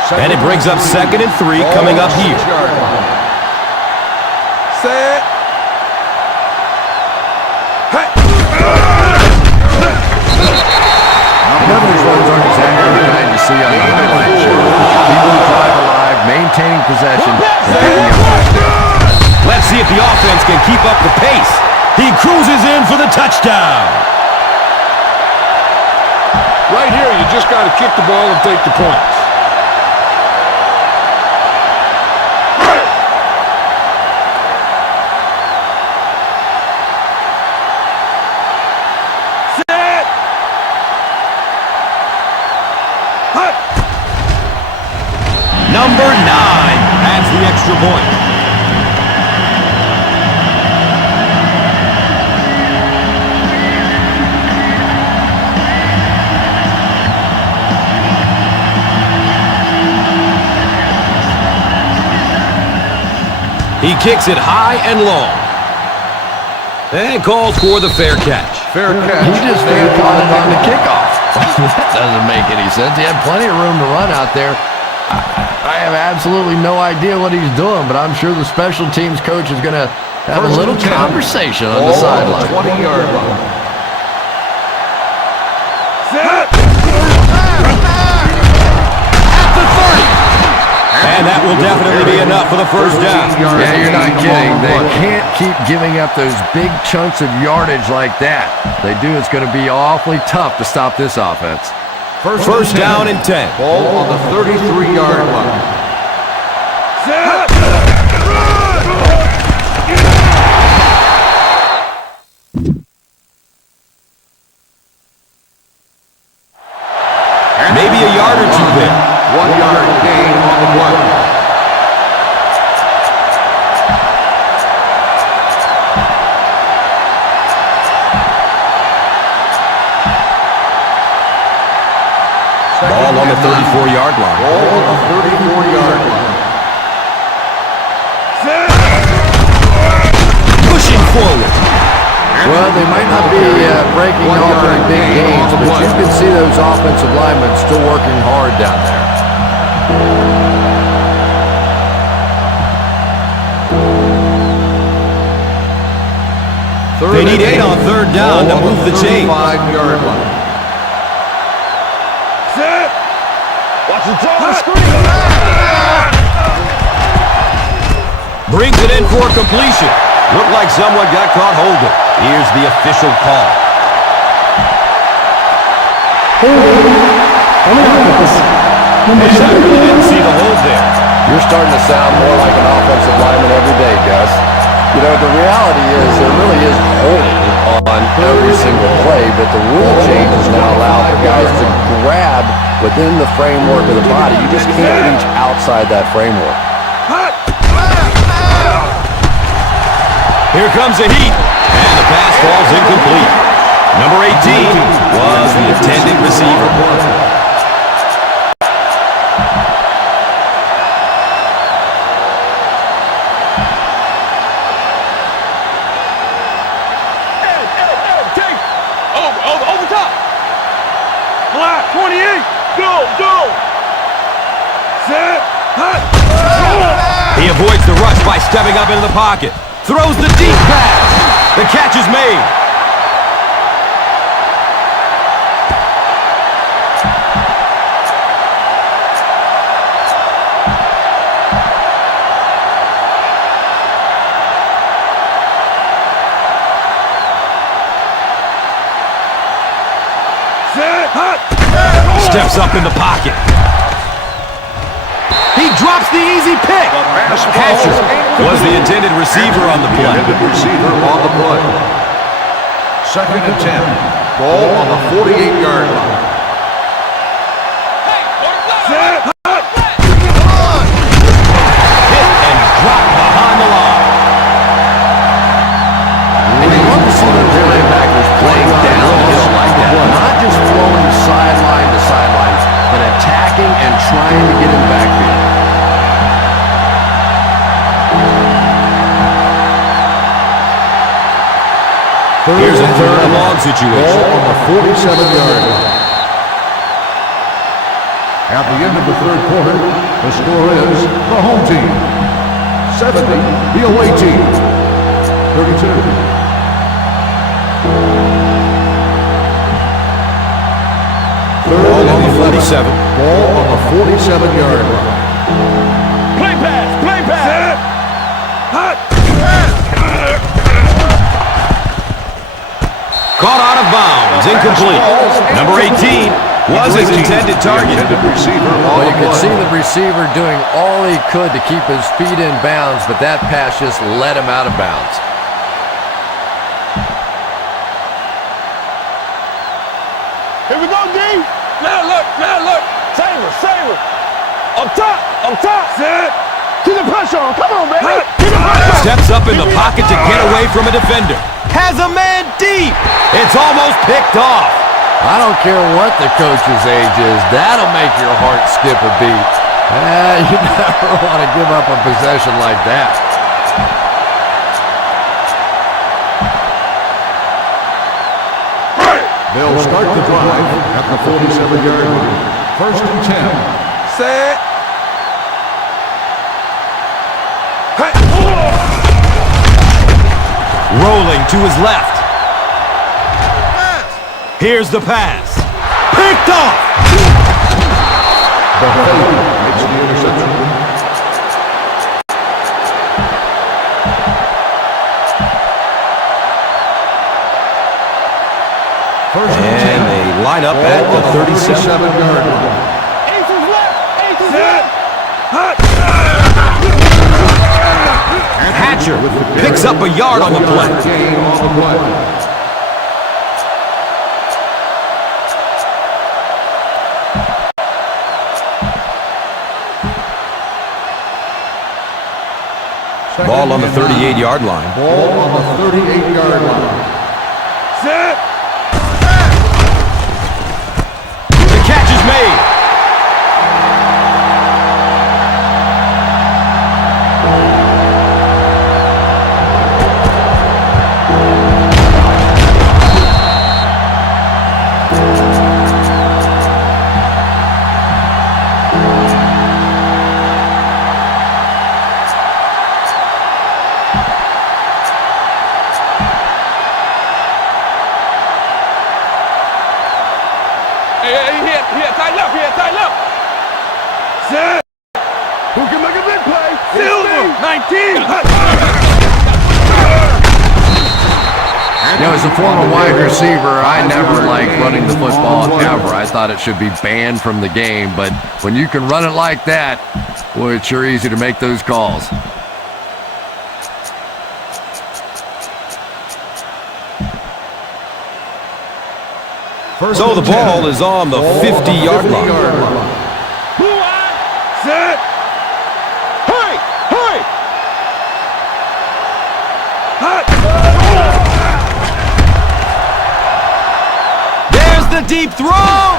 And it brings up 2nd and 3 coming up here. Set. Hey. None of these runs aren't exactly the kind you see on the highlight show. People who drive alive, maintaining possession, and picking up first down. Let's see if the offense can keep up the pace. He cruises in for the touchdown. Right here, you just got to kick the ball and take the points. Number 9 adds the extra point. He kicks it high and long. And calls for the fair catch. Fair catch. He just fair caught it on the kickoff. That doesn't make any sense. He had plenty of room to run out there. I have absolutely no idea what he's doing, but I'm sure the special teams coach is going to have a little conversation on the sideline. 20-yard line. At the 30. And that will definitely be enough for the first down. Yeah, you're not kidding. They can't keep giving up those big chunks of yardage like that. If they do, it's going to be awfully tough to stop this offense. First down and 10. Ball on the 33-yard line. Maybe a yard or two there. 1-yard gain on the play. Ball on the 34-yard line. Ball on the 34-yard line. Pushing forward. Well, they might not be breaking off any big gains, but you can see those offensive linemen still working hard down there. They need 8 on third down to move the chain. 5-yard line. Brings it in for completion. Looked like someone got caught holding. Here's the official call. Didn't see the hold there. You're starting to sound more like an offensive lineman every day, Gus. You know, the reality is there really is holding on every single play, but the rule changes now allow for guys to grab within the framework of the body. You just can't reach outside that framework. Here comes the heat, and the pass falls incomplete. Number 18 was the intended receiver. Over top. Block, 28. Go. Set. Hot. He avoids the rush by stepping up into the pocket. Throws the deep pass. The catch is made. Steps up in the pocket. He drops the easy pick. Hatcher was the intended receiver on the play. Receiver on the play. 2nd and 10. Ball on the 48-yard line. Hit and dropped behind the line. And you love to see those linebackers playing downhill like that. Not just throwing sideline to sideline, but attacking and trying to get in the backfield. Here's a 3rd and long situation. Ball on the 47-yard line. At the end of the 3rd quarter, the score is the home team 70, the away team 32. Ball on the 47. Ball on the 47-yard line. Play pass. Caught out of bounds, incomplete. Number 18 was his intended target. Well, you could see the receiver doing all he could to keep his feet in bounds, but that pass just let him out of bounds. Here we go, D. Now look. Save her. Up top. Set. Keep the pressure on. Come on, baby. Keep the pressure on. Steps up in the pocket to get away from a defender. Has a man deep. It's almost picked off. I don't care what the coach's age is. That'll make your heart skip a beat. You never want to give up a possession like that. They'll start the drive at the 47-yard line. 1st and 10. Set. Rolling to his left. Here's the pass. Picked off. The fake makes the interception. And they line up at the 37-yard line. Hatcher picks up a yard on the play. Gain on the play. Ball on the 38-yard line. Ball on the 38-yard line. Set. The catch is made. Tighten up. Set. Who can make a big play? Silver. 19. You know, as a former wide receiver, I never liked running the football ever. I thought it should be banned from the game. But when you can run it like that, boy, it's sure easy to make those calls. So the ball is on the 50-yard line. Set. Hey! Hey! Hot! There's the deep throw.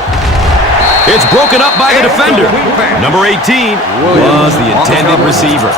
It's broken up by the defender. Number 18 was the intended receiver.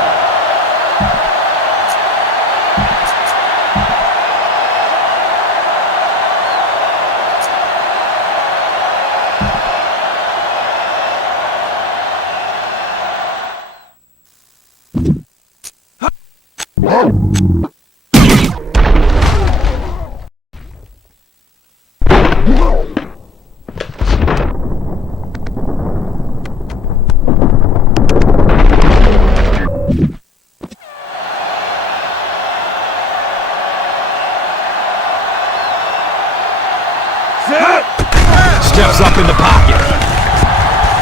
Steps up in the pocket.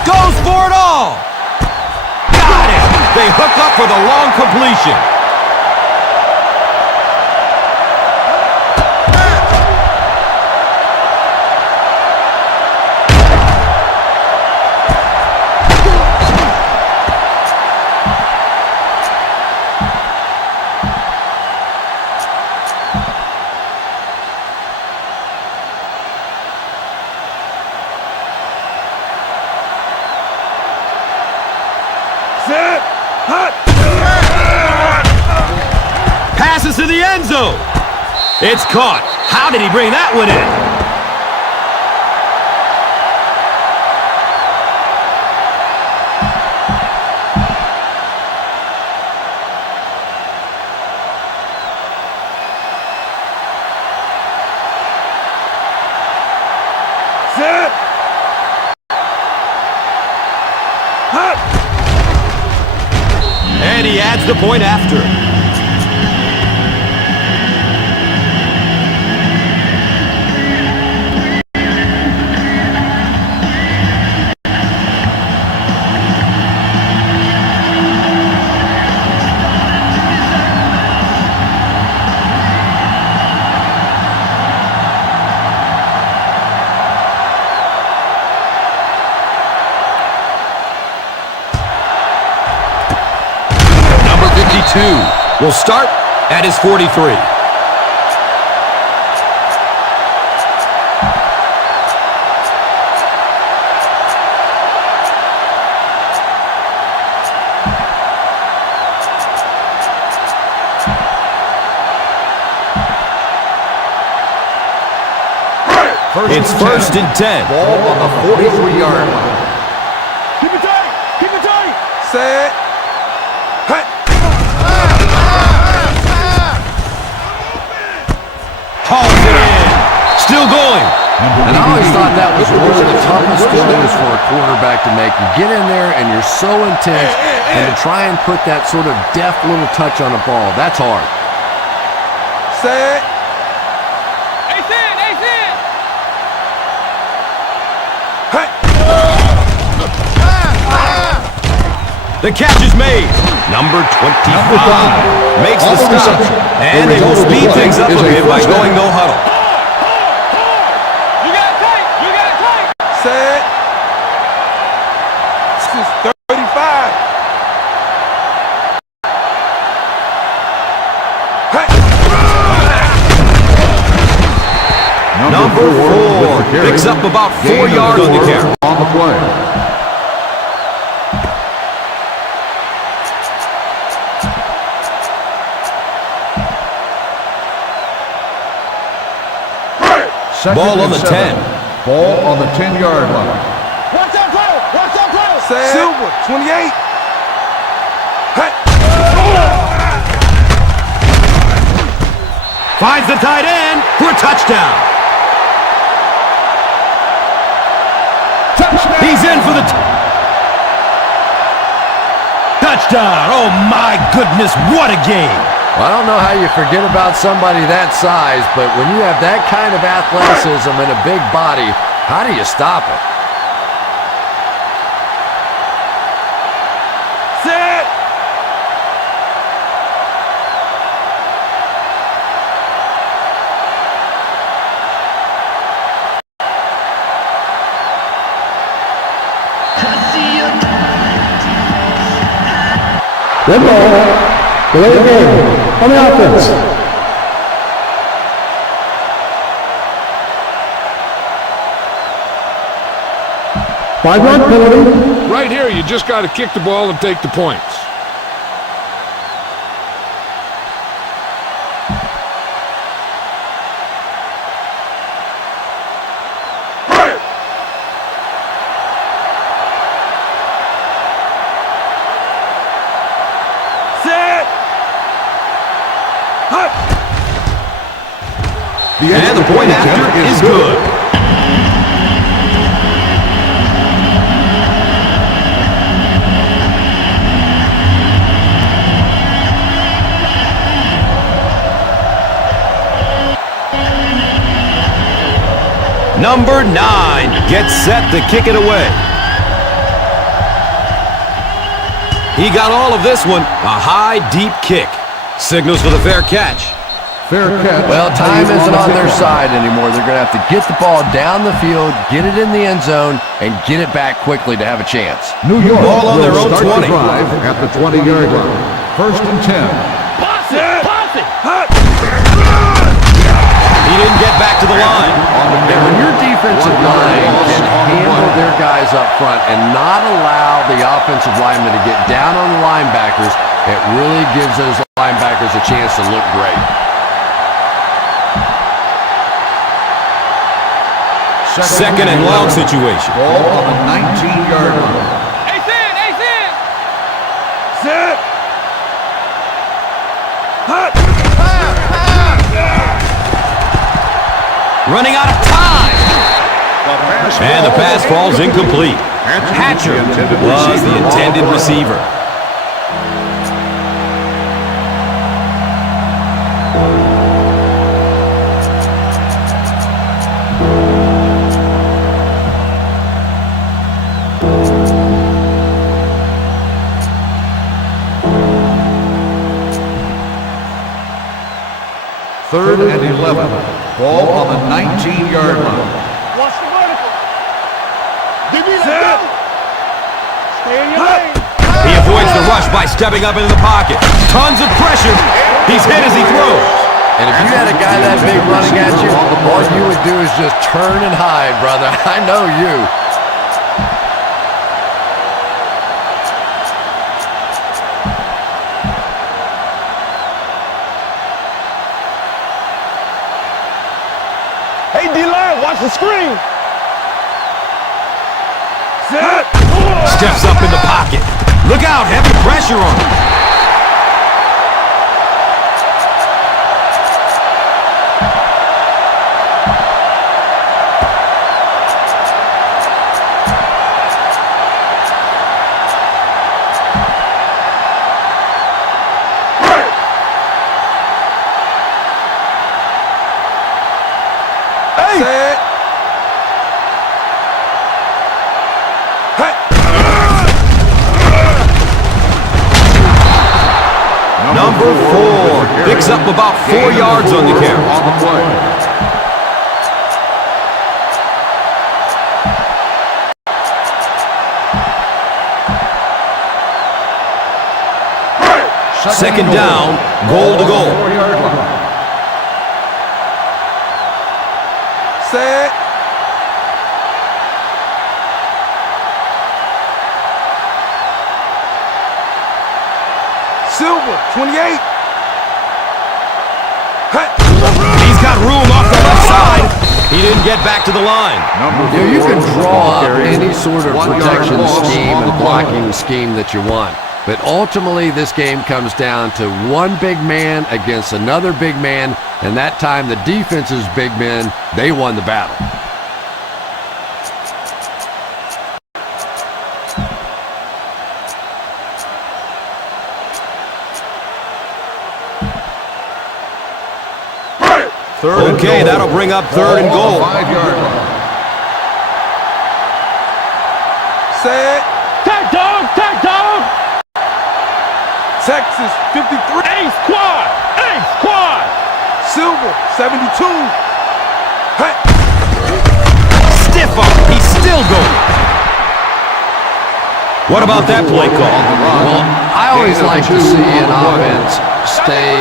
Goes for it all. Got it. They hook up for the long completion. Set. Hot! Passes to the end zone. It's caught. How did he bring that one in? Set. Hot! And he adds the point after. Will start at his 43. It's first and 10. Ball on the 43-yard line. Keep it tight! Keep it tight! Set. Hut. Hauls it in. Still going. And I always thought that was one of the toughest throws for a quarterback to make. You get in there and you're so intense, and to try and put that sort of deft little touch on a ball, that's hard. Set. The catch is made. Number 25 makes the stop. And they will speed things up a bit by going no huddle. You got it tight! You got it tight! Set. This is 35. Number 4 picks up about 4 yards on the carry. On the play. Ball on the 10. Ball on the 10-yard line. Watch that play! Watch that play! Set. Silver, 28. Hut. Finds the tight end for a touchdown. He's in for the touchdown. Oh, my goodness, what a game. Well, I don't know how you forget about somebody that size, but when you have that kind of athleticism and a big body, how do you stop it? Set. Red ball. Delay of game. On the offense. Five-yard penalty. Right here, you just got to kick the ball and take the points. And the point after is good. Number 9 gets set to kick it away. He got all of this one, a high, deep kick. Signals for the fair catch. Fair catch. Well, time isn't on their side anymore. They're going to have to get the ball down the field, get it in the end zone, and get it back quickly to have a chance. New York Ball on their will own start 20. the drive at the 20-yard line. First and 10. Pass it. Pass it. He didn't get back to the line. And when your defensive line can handle their guys up front and not allow the offensive linemen to get down on the linebackers, it really gives those linebackers a chance to look great. Second and long situation. Ball on the 19-yard line. Ace in. Ace in. Set. Running out of time. And the pass falls incomplete. Hatcher was the intended receiver. Third and 11. Ball on the 19-yard line. Watch the vertical. Give me that. Stay in your lane. He avoids the rush by stepping up into the pocket. Tons of pressure. He's hit as he throws. And if you had a guy that big running at you, all you would do is just turn and hide, brother. I know you. Hey, D-line, watch the screen. Set. Steps up in the pocket. Look out, heavy pressure on him. Number 4 picks up about 4 yards on the carry. Second down, goal to goal. Set. Silver, 28. He's got room off the left side. He didn't get back to the line. You can draw up any sort of protection scheme and blocking scheme that you want. But ultimately, this game comes down to one big man against another big man, and that time the defense's big men, they won the battle. Okay, that'll bring up third and goal. 5-yard line. Set. Tag dog, tag dog. Texas 53. A squad. Silver 72. Hey. Stiff arm. He's still going. What about that play call? Well, I always like to see an offense stay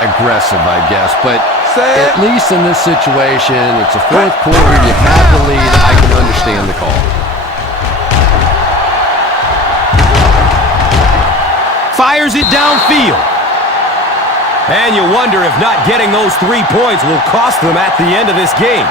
aggressive, I guess, but at least in this situation, it's a fourth quarter, you have the lead, I can understand the call. Fires it downfield. And you wonder if not getting those 3 points will cost them at the end of this game.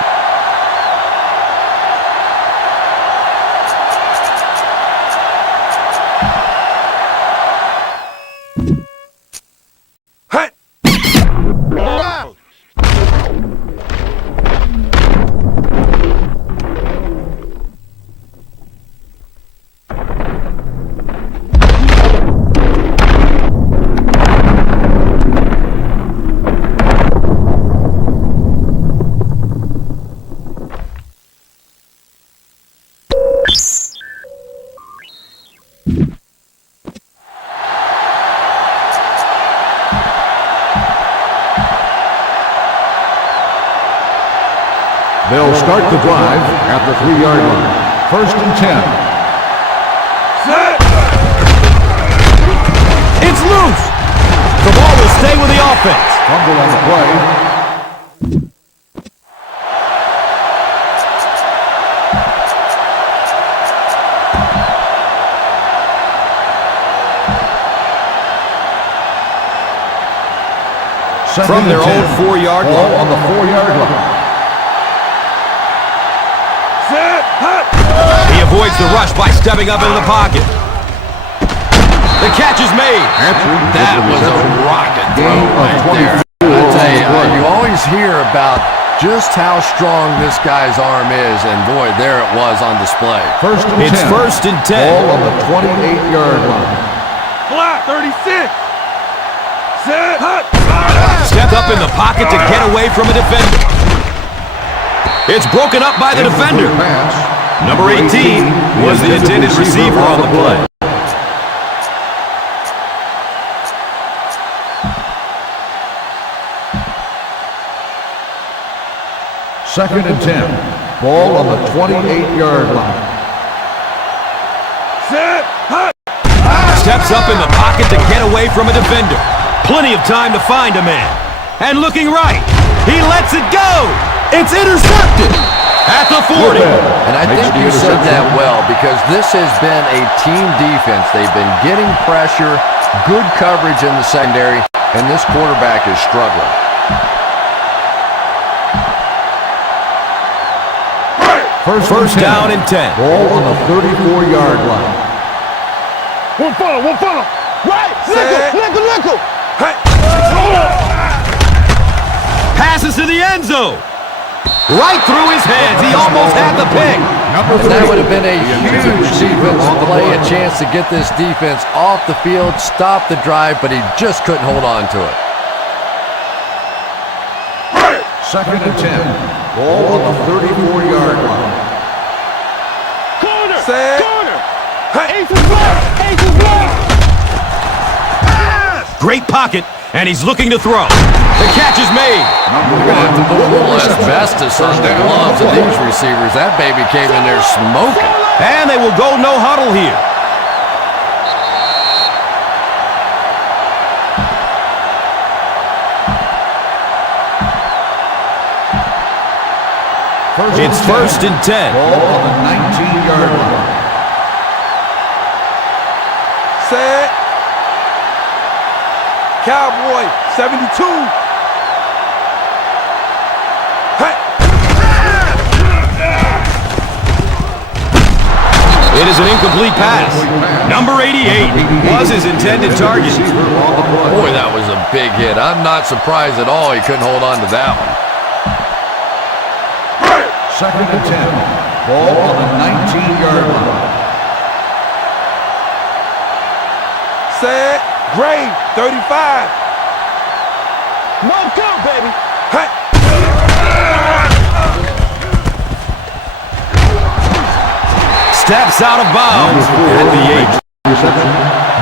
They'll start the drive at the 3-yard line. 1st and 10. Set. It's loose. The ball will stay with the offense. Fumble on the play. From their own 4-yard line. On the 4-yard line. He avoids the rush by stepping up into the pocket. The catch is made. That was a rocket throw right there. I tell you, you always hear about just how strong this guy's arm is, and boy, there it was on display. It's 1st and 10. Ball on the 28-yard line. Block 36. Set. Stepped up in the pocket to get away from a defender. It's broken up by the defender. Number 18 was the intended receiver on the play. Second and 10. Ball on the 28-yard line. Set. Steps up in the pocket to get away from a defender. Plenty of time to find a man. And looking right. He lets it go. It's intercepted at the 40. And I think you said that well, because this has been a team defense. They've been getting pressure, good coverage in the secondary, and this quarterback is struggling. First down and 10. Ball on the 34-yard line. One funnel. Right. Nickel. Hey. Passes to the end zone. Right through his hands. He almost had the pick. That would have been a huge defensive play, a chance to get this defense off the field, stop the drive, but he just couldn't hold on to it. Second and 10. Ball on the 34-yard line. Corner. Ace is blocked. Great pocket, and he's looking to throw. The catch is made. We're going to have to put a little asbestos on the gloves of these receivers. That baby came in there smoking. And they will go no huddle here. It's 1st and 10. Ball on the 19-yard line. Set. Cowboy 72. Hey. It is an incomplete pass. Number 88 was his intended target. Boy, that was a big hit. I'm not surprised at all he couldn't hold on to that one. Second and 10. Ball on the 19-yard line. Set. Grave 35. No go, baby. Steps out of bounds at the 8. Reception.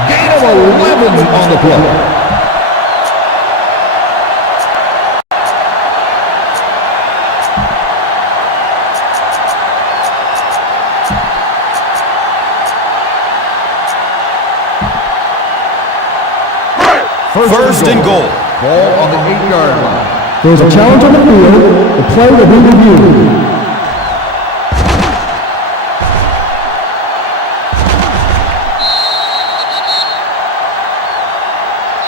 Gain of 11 on the play. First and goal. Ball on the 8-yard line. There's a challenge on the field. The play will be reviewed.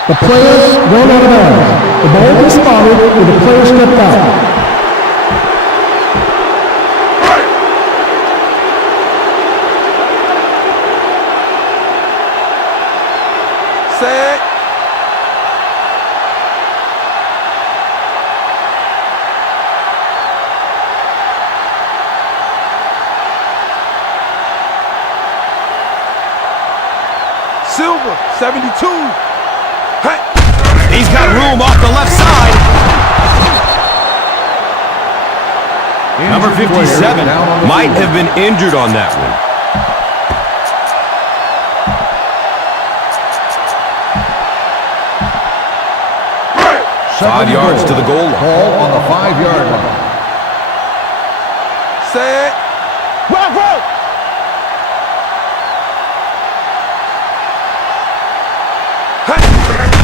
The players run out of bounds. The ball was spotted and the player stepped out. Set. Silver, 72. He's got room off the left side. Number 57 might have been injured on that one. Five yards to the goal line. Ball on the 5-yard line. Set. Rock, rock.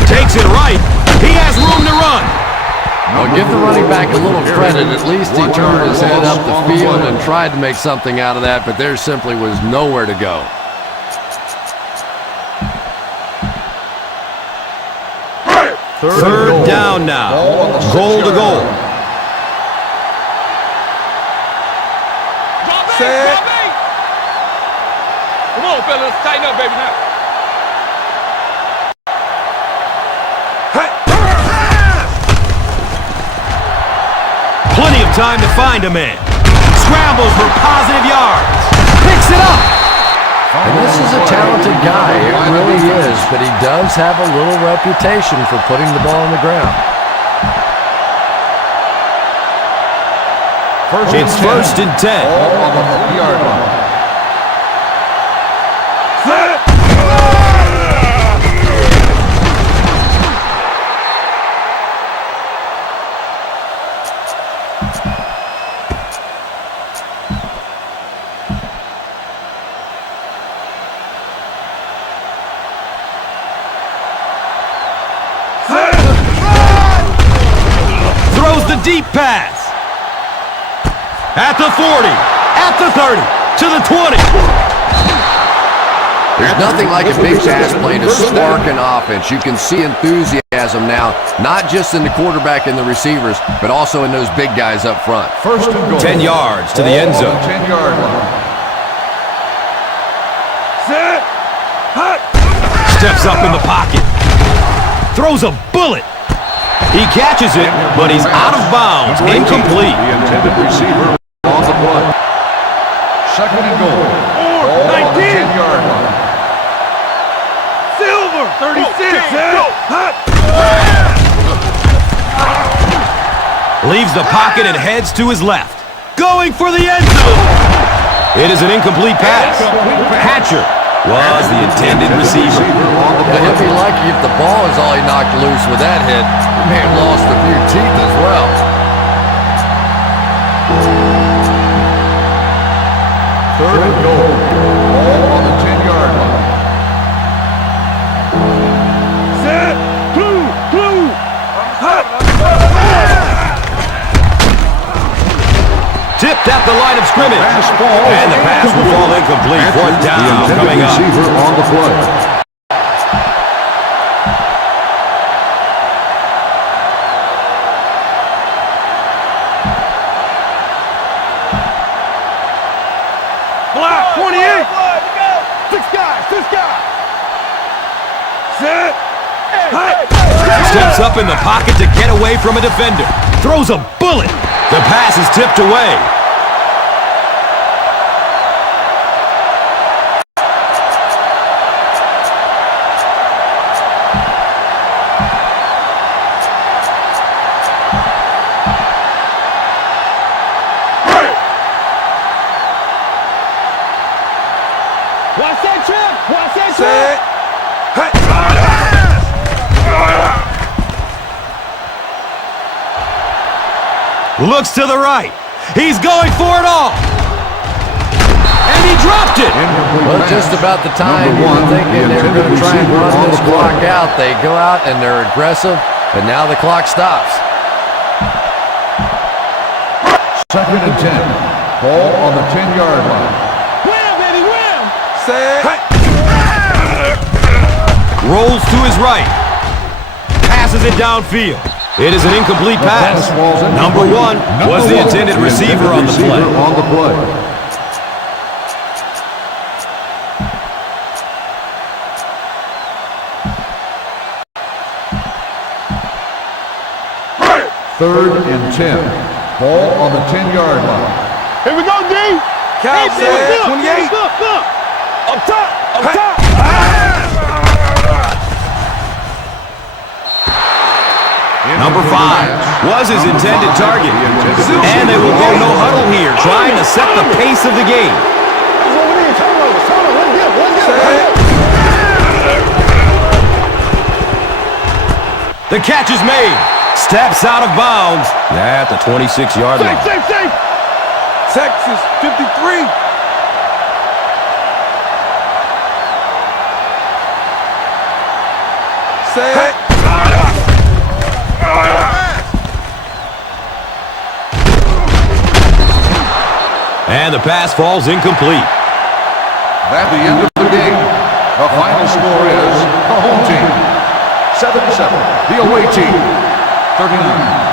Takes it right. He has room to run. Well, give the running back a little credit. At least he turned his head up the field and tried to make something out of that, but there simply was nowhere to go. Third down now. Goal to goal. Set. Come on, fellas. Tighten up, baby, now. Plenty of time to find a man. Scrambles for positive yards. Picks it up. And this is a talented guy. It really is, but he does have a little reputation for putting the ball on the ground. It's first and 10. Ball on the 3-yard line. Set. Throws the deep pass. At the 40, at the 30, to the 20. There's nothing like a big pass play to spark an offense. You can see enthusiasm now, not just in the quarterback and the receivers, but also in those big guys up front. First and goal. 10 yards to the end zone. 10-yard line. Set. Hut. Steps up in the pocket. Throws a bullet. He catches it, but he's out of bounds. Incomplete. The intended receiver on the play. Second and goal. Ball on the 10-yard line. Silver, 36. Hut. Leaves the pocket and heads to his left. Going for the end zone. It is an incomplete pass. Hatcher was the intended receiver. He'll be lucky if the ball is all he knocked loose with that hit. He may have lost a few teeth as well. Third and goal. Ball on the 10-yard line. Set. Blue. Hut. Tipped at the line of scrimmage. And the pass will fall incomplete. Fourth down coming up. Receiver on the play. Block, 28. Six guys. Set. Steps up in the pocket to get away from a defender. Throws a bullet. The pass is tipped away. Set. Looks to the right. He's going for it all. And he dropped it. Well, just about the time you were thinking they were going to try and run this clock out. They go out and they're aggressive, but now the clock stops. 2nd and 10. Ball on the 10-yard line. Wham, baby, wham! Set. Rolls to his right. Passes it downfield. It is an incomplete pass. Number 1 was the intended receiver on the play. Third and 10. Ball on the 10-yard line. Here we go, D! Count set. 28. Up top! Up top! Number 5 was his intended target. And they will go no huddle here, trying to set the pace of the game. That's what we need. Turnovers. Let's get it. Let's get it. The catch is made. Steps out of bounds at the 26-yard line. Safe. Texas 53. Set. And the pass falls incomplete. At the end of the game, the final score is the home team 7-7. The away team 39.